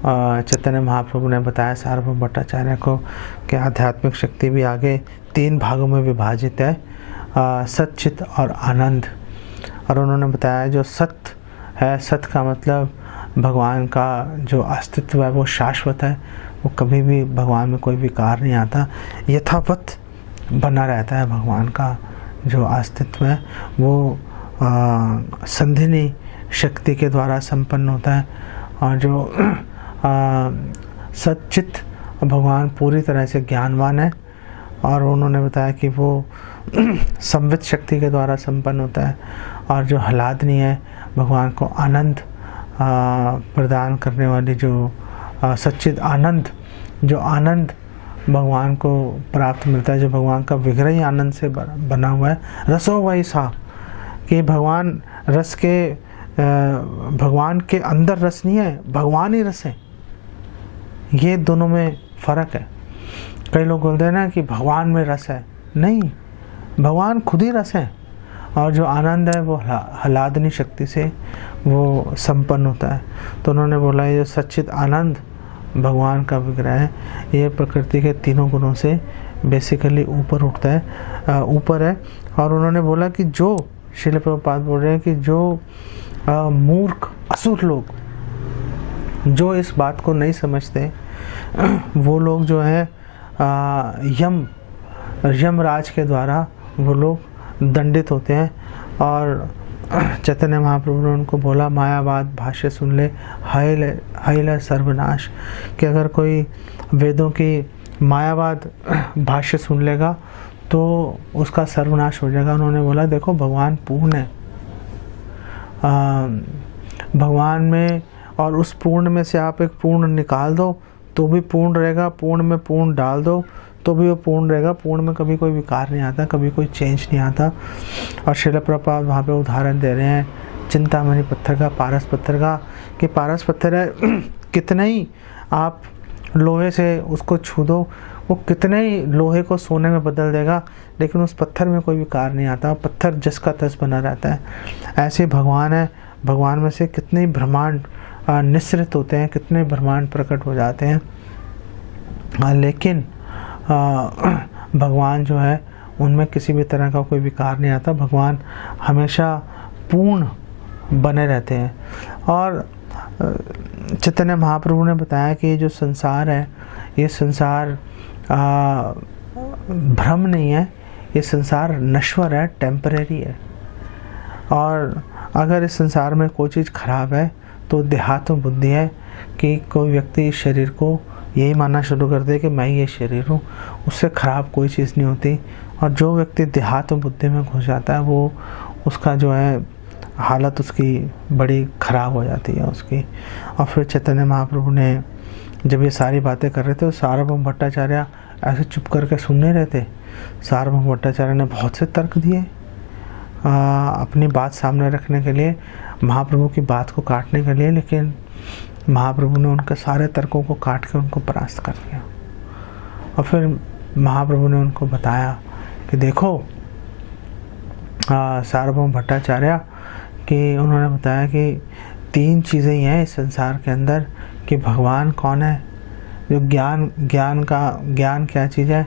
चैतन्य महाप्रभु ने बताया सार्वभौम भट्टाचार्य को कि आध्यात्मिक शक्ति भी आगे 3 भागों में विभाजित है, सत, चित और आनंद। और उन्होंने बताया जो सत है, सत का मतलब भगवान का जो अस्तित्व है वो शाश्वत है, वो कभी भी भगवान में कोई विकार नहीं आता, यथावत बना रहता है। भगवान का जो अस्तित्व है वो संधिनी शक्ति के द्वारा संपन्न होता है। और जो सच्चित भगवान पूरी तरह से ज्ञानवान है, और उन्होंने बताया कि वो संवित शक्ति के द्वारा संपन्न होता है। और जो हलादनी है, भगवान को आनंद प्रदान करने वाली जो सच्चित आनंद, जो आनंद भगवान को प्राप्त मिलता है, जो भगवान का विग्रह ही आनंद से बना हुआ है। रसो वही सा, कि भगवान रस के भगवान के अंदर रस नहीं है, भगवान ही रस है। ये दोनों में फ़र्क है। कई लोग बोलते हैं ना कि भगवान में रस है, नहीं, भगवान खुद ही रस है। और जो आनंद है वो हलादनी शक्ति से वो संपन्न होता है। तो उन्होंने बोला ये जो सच्चित आनंद भगवान का विग्रह है, ये प्रकृति के 3 गुणों से बेसिकली ऊपर उठता है, ऊपर है। और उन्होंने बोला कि जो श्रील प्रभुपाद बोल रहे हैं कि जो मूर्ख असुर लोग जो इस बात को नहीं समझते, वो लोग जो है यमराज के द्वारा वो लोग दंडित होते हैं। और चैतन्य महाप्रभु ने उनको बोला मायावाद भाष्य सुन ले, हैल सर्वनाश, कि अगर कोई वेदों की मायावाद भाष्य सुन लेगा तो उसका सर्वनाश हो जाएगा। उन्होंने बोला देखो भगवान पूर्ण है, भगवान में, और उस पूर्ण में से आप एक पूर्ण निकाल दो तो भी पूर्ण रहेगा, पूर्ण में पूर्ण डाल दो तो भी वो पूर्ण रहेगा। पूर्ण में कभी कोई विकार नहीं आता, कभी कोई चेंज नहीं आता। और श्रील प्रभुपाद वहाँ पे उदाहरण दे रहे हैं चिंतामणि पत्थर का, पारस पत्थर का, कि पारस पत्थर है, कितने ही आप लोहे से उसको छू दो, वो कितने ही लोहे को सोने में बदल देगा, लेकिन उस पत्थर में कोई विकार नहीं आता, पत्थर जस का तस बना रहता है। ऐसे भगवान है, भगवान में से कितने ब्रह्मांड निःसृत होते हैं, कितने ब्रह्मांड प्रकट हो जाते हैं, लेकिन भगवान जो है उनमें किसी भी तरह का कोई विकार नहीं आता। भगवान हमेशा पूर्ण बने रहते हैं। और चैतन्य महाप्रभु ने बताया कि ये जो संसार है, ये संसार भ्रम नहीं है, ये संसार नश्वर है, टेम्परेरी है। और अगर इस संसार में कोई चीज़ खराब है तो देहात्म बुद्धि है, कि कोई व्यक्ति इस शरीर को यही मानना शुरू कर दे कि मैं ये शरीर हूँ, उससे ख़राब कोई चीज़ नहीं होती। और जो व्यक्ति देहात्म बुद्धि में घुस जाता है वो उसका जो है हालत उसकी बड़ी ख़राब हो जाती है उसकी। और फिर चैतन्य महाप्रभु ने जब ये सारी बातें कर रहे थे तो सार्वभौम भट्टाचार्य ऐसे चुप करके सुन नहीं रहे थे। सार्वभौम भट्टाचार्य ने बहुत से तर्क दिए अपनी बात सामने रखने के लिए, महाप्रभु की बात को काटने के लिए, लेकिन महाप्रभु ने उनके सारे तर्कों को काट के उनको परास्त कर दिया। और फिर महाप्रभु ने उनको बताया कि देखो सार्वभौम भट्टाचार्य, कि उन्होंने बताया कि 3 चीज़ें ही हैं इस संसार के अंदर, कि भगवान कौन है, जो ज्ञान क्या चीज़ है,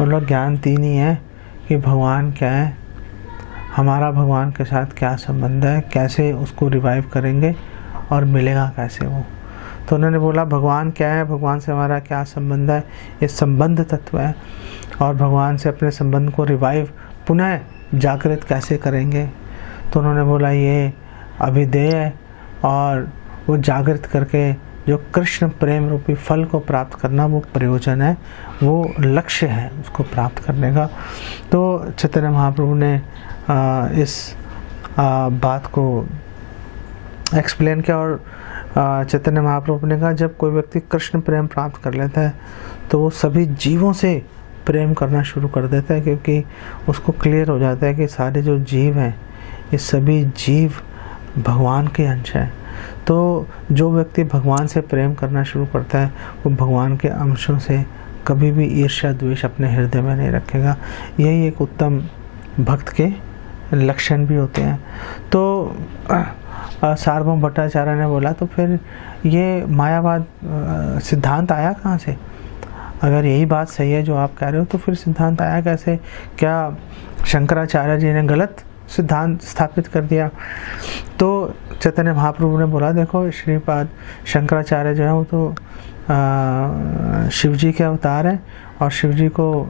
मतलब ज्ञान 3 ही है, कि भगवान क्या है, हमारा भगवान के साथ क्या संबंध है, कैसे उसको रिवाइव करेंगे और मिलेगा कैसे वो। तो उन्होंने बोला भगवान क्या है, भगवान से हमारा क्या संबंध है, ये संबंध तत्व है। और भगवान से अपने संबंध को रिवाइव पुनः जागृत कैसे करेंगे, तो उन्होंने बोला ये अभिधेय है, और वो जागृत करके जो कृष्ण प्रेम रूपी फल को प्राप्त करना वो प्रयोजन है, वो लक्ष्य है उसको प्राप्त करने का। तो चैतन्य महाप्रभु ने इस बात को एक्सप्लेन किया। और चैतन्य महाप्रभु ने कहा जब कोई व्यक्ति कृष्ण प्रेम प्राप्त कर लेता है तो वो सभी जीवों से प्रेम करना शुरू कर देता है, क्योंकि उसको क्लियर हो जाता है कि सारे जो जीव हैं ये सभी जीव भगवान के अंश हैं। तो जो व्यक्ति भगवान से प्रेम करना शुरू करता है वो भगवान के अंशों से कभी भी ईर्ष्या द्वेष अपने हृदय में नहीं रखेगा। यही एक उत्तम भक्त के लक्षण भी होते हैं। तो सार्वभौम भट्टाचार्य ने बोला तो फिर ये मायावाद सिद्धांत आया कहाँ से? अगर यही बात सही है जो आप कह रहे हो तो फिर सिद्धांत आया कैसे? क्या शंकराचार्य जी ने गलत सिद्धांत स्थापित कर दिया? तो चैतन्य महाप्रभु ने बोला देखो श्रीपाद शंकराचार्य जो है वो तो शिव जी के अवतार हैं और शिव जी को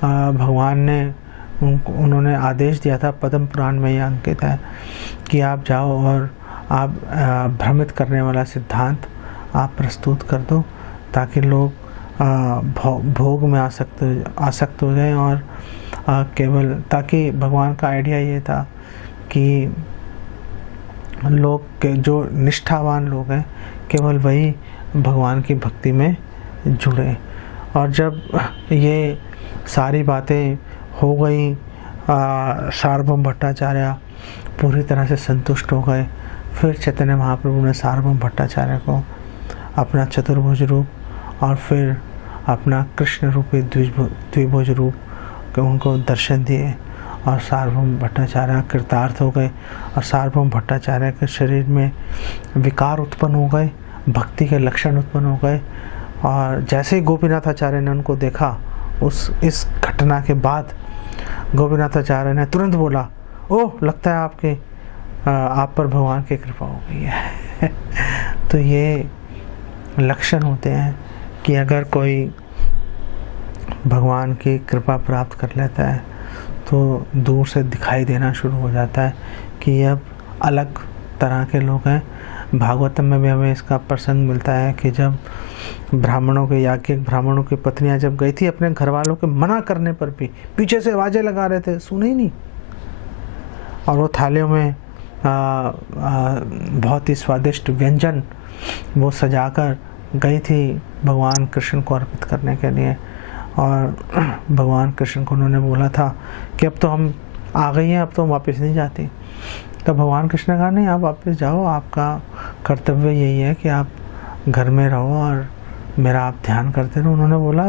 भगवान ने उन्होंने आदेश दिया था, पद्म पुराण में यह अंकित है कि आप जाओ और आप भ्रमित करने वाला सिद्धांत आप प्रस्तुत कर दो ताकि लोग भोग में आसक्त हो जाएं और केवल ताकि भगवान का आइडिया ये था कि लोग के जो निष्ठावान लोग हैं केवल वही भगवान की भक्ति में जुड़े। और जब ये सारी बातें हो गई सार्वभौम भट्टाचार्य पूरी तरह से संतुष्ट हो गए। फिर चैतन्य महाप्रभु ने सार्वभौम भट्टाचार्य को अपना चतुर्भुज रूप और फिर अपना कृष्ण रूपी द्विभुज रूप के उनको दर्शन दिए और सार्वभौम भट्टाचार्य कृतार्थ हो गए और सार्वभौम भट्टाचार्य के शरीर में विकार उत्पन्न हो गए, भक्ति के लक्षण उत्पन्न हो गए। और जैसे ही गोपीनाथाचार्य ने उनको देखा इस घटना के बाद गोपीनाथाचार्य ने तुरंत बोला, ओह लगता है आप पर भगवान की कृपा हो गई है। तो ये लक्षण होते हैं कि अगर कोई भगवान की कृपा प्राप्त कर लेता है तो दूर से दिखाई देना शुरू हो जाता है कि ये अब अलग तरह के लोग हैं। भागवतम में भी हमें इसका प्रसंग मिलता है कि जब ब्राह्मणों के याज्ञिक ब्राह्मणों की पत्नियां जब गई थी अपने घर वालों के मना करने पर भी पीछे से आवाज़ें लगा रहे थे, सुने ही नहीं। और वो थालियों में बहुत ही स्वादिष्ट व्यंजन वो सजाकर गई थी भगवान कृष्ण को अर्पित करने के लिए। और भगवान कृष्ण को उन्होंने बोला था कि अब तो हम आ गई हैं, अब तो हम वापस नहीं जाती। तो भगवान कृष्ण ने कहा नहीं, आप वापस जाओ, आपका कर्तव्य यही है कि आप घर में रहो और मेरा आप ध्यान करते रहो। उन्होंने बोला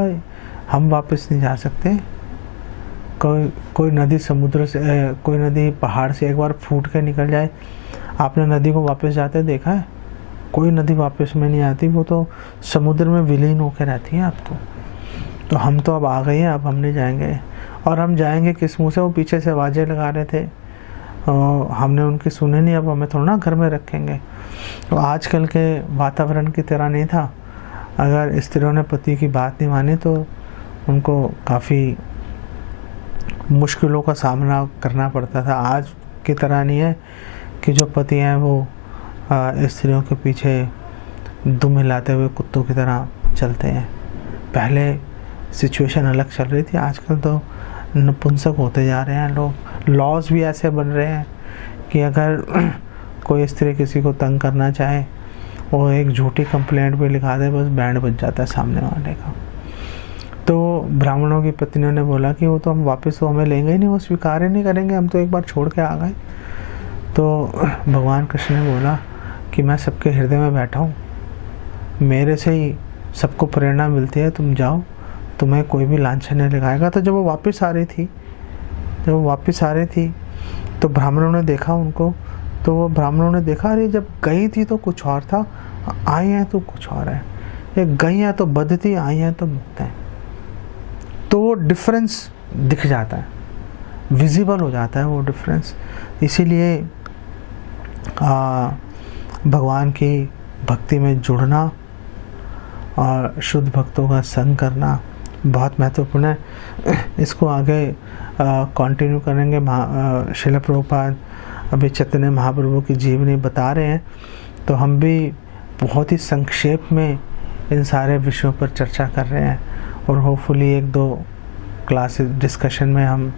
हम वापस नहीं जा सकते। कोई नदी समुद्र से कोई नदी पहाड़ से एक बार फूट के निकल जाए, आपने नदी को वापस जाते देखा है? कोई नदी वापस में नहीं आती, वो तो समुद्र में विलीन होकर रहती है। अब तो हम तो अब आ गए हैं, अब हम नहीं जाएंगे। और हम जाएंगे किस मुँह से? वो पीछे से आवाज़ें लगा रहे थे और हमने उनकी सुने नहीं, अब हमें थोड़ा ना घर में रखेंगे। तो आजकल के वातावरण की तरह नहीं था। अगर स्त्रियों ने पति की बात नहीं मानी तो उनको काफ़ी मुश्किलों का सामना करना पड़ता था। आज की तरह नहीं है कि जो पति हैं वो स्त्रियों के पीछे दुम हिलाते हुए कुत्तों की तरह चलते हैं। पहले सिचुएशन अलग चल रही थी, आजकल तो नपुंसक होते जा रहे हैं लोग। लॉज भी ऐसे बन रहे हैं कि अगर कोई स्त्री किसी को तंग करना चाहे वो एक झूठी कंप्लेंट भी लिखा दे, बस बैंड बज जाता है सामने वाले का। तो ब्राह्मणों की पत्नियों ने बोला कि वो तो हम वापस तो हमें लेंगे ही नहीं, वो स्वीकार ही नहीं करेंगे, हम तो एक बार छोड़ के आ गए। तो भगवान कृष्ण ने बोला कि मैं सबके हृदय में बैठा हूँ, मेरे से ही सबको प्रेरणा मिलती है, तुम जाओ, तुम्हें कोई भी लांछन नहीं लगाएगा। तो जब वो वापस आ रही थी तो ब्राह्मणों ने देखा उनको, तो वो ब्राह्मणों ने देखा अरे जब गई थी तो कुछ और था, आई हैं तो कुछ और है, ये गई हैं तो बद्ध थी, आई हैं तो मुक्त हैं। तो वो डिफरेंस दिख जाता है, विजिबल हो जाता है वो डिफरेंस। इसीलिए भगवान की भक्ति में जुड़ना और शुद्ध भक्तों का संग करना बहुत महत्वपूर्ण है। इसको आगे कंटिन्यू करेंगे। श्रील प्रभुपाद अभी चैतन्य महाप्रभु की जीवनी बता रहे हैं, तो हम भी बहुत ही संक्षेप में इन सारे विषयों पर चर्चा कर रहे हैं और होपफुली 1-2 क्लासेस डिस्कशन में हम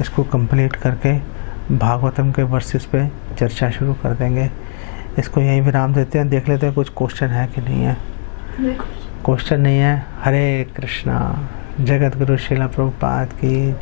इसको कंप्लीट करके भागवतम के वर्सेस पे चर्चा शुरू कर देंगे। इसको यहीं विराम देते हैं, देख लेते हैं कुछ क्वेश्चन है कि नहीं है। क्वेश्चन नहीं है। हरे कृष्णा। जगत गुरु श्रील प्रभुपाद की जय।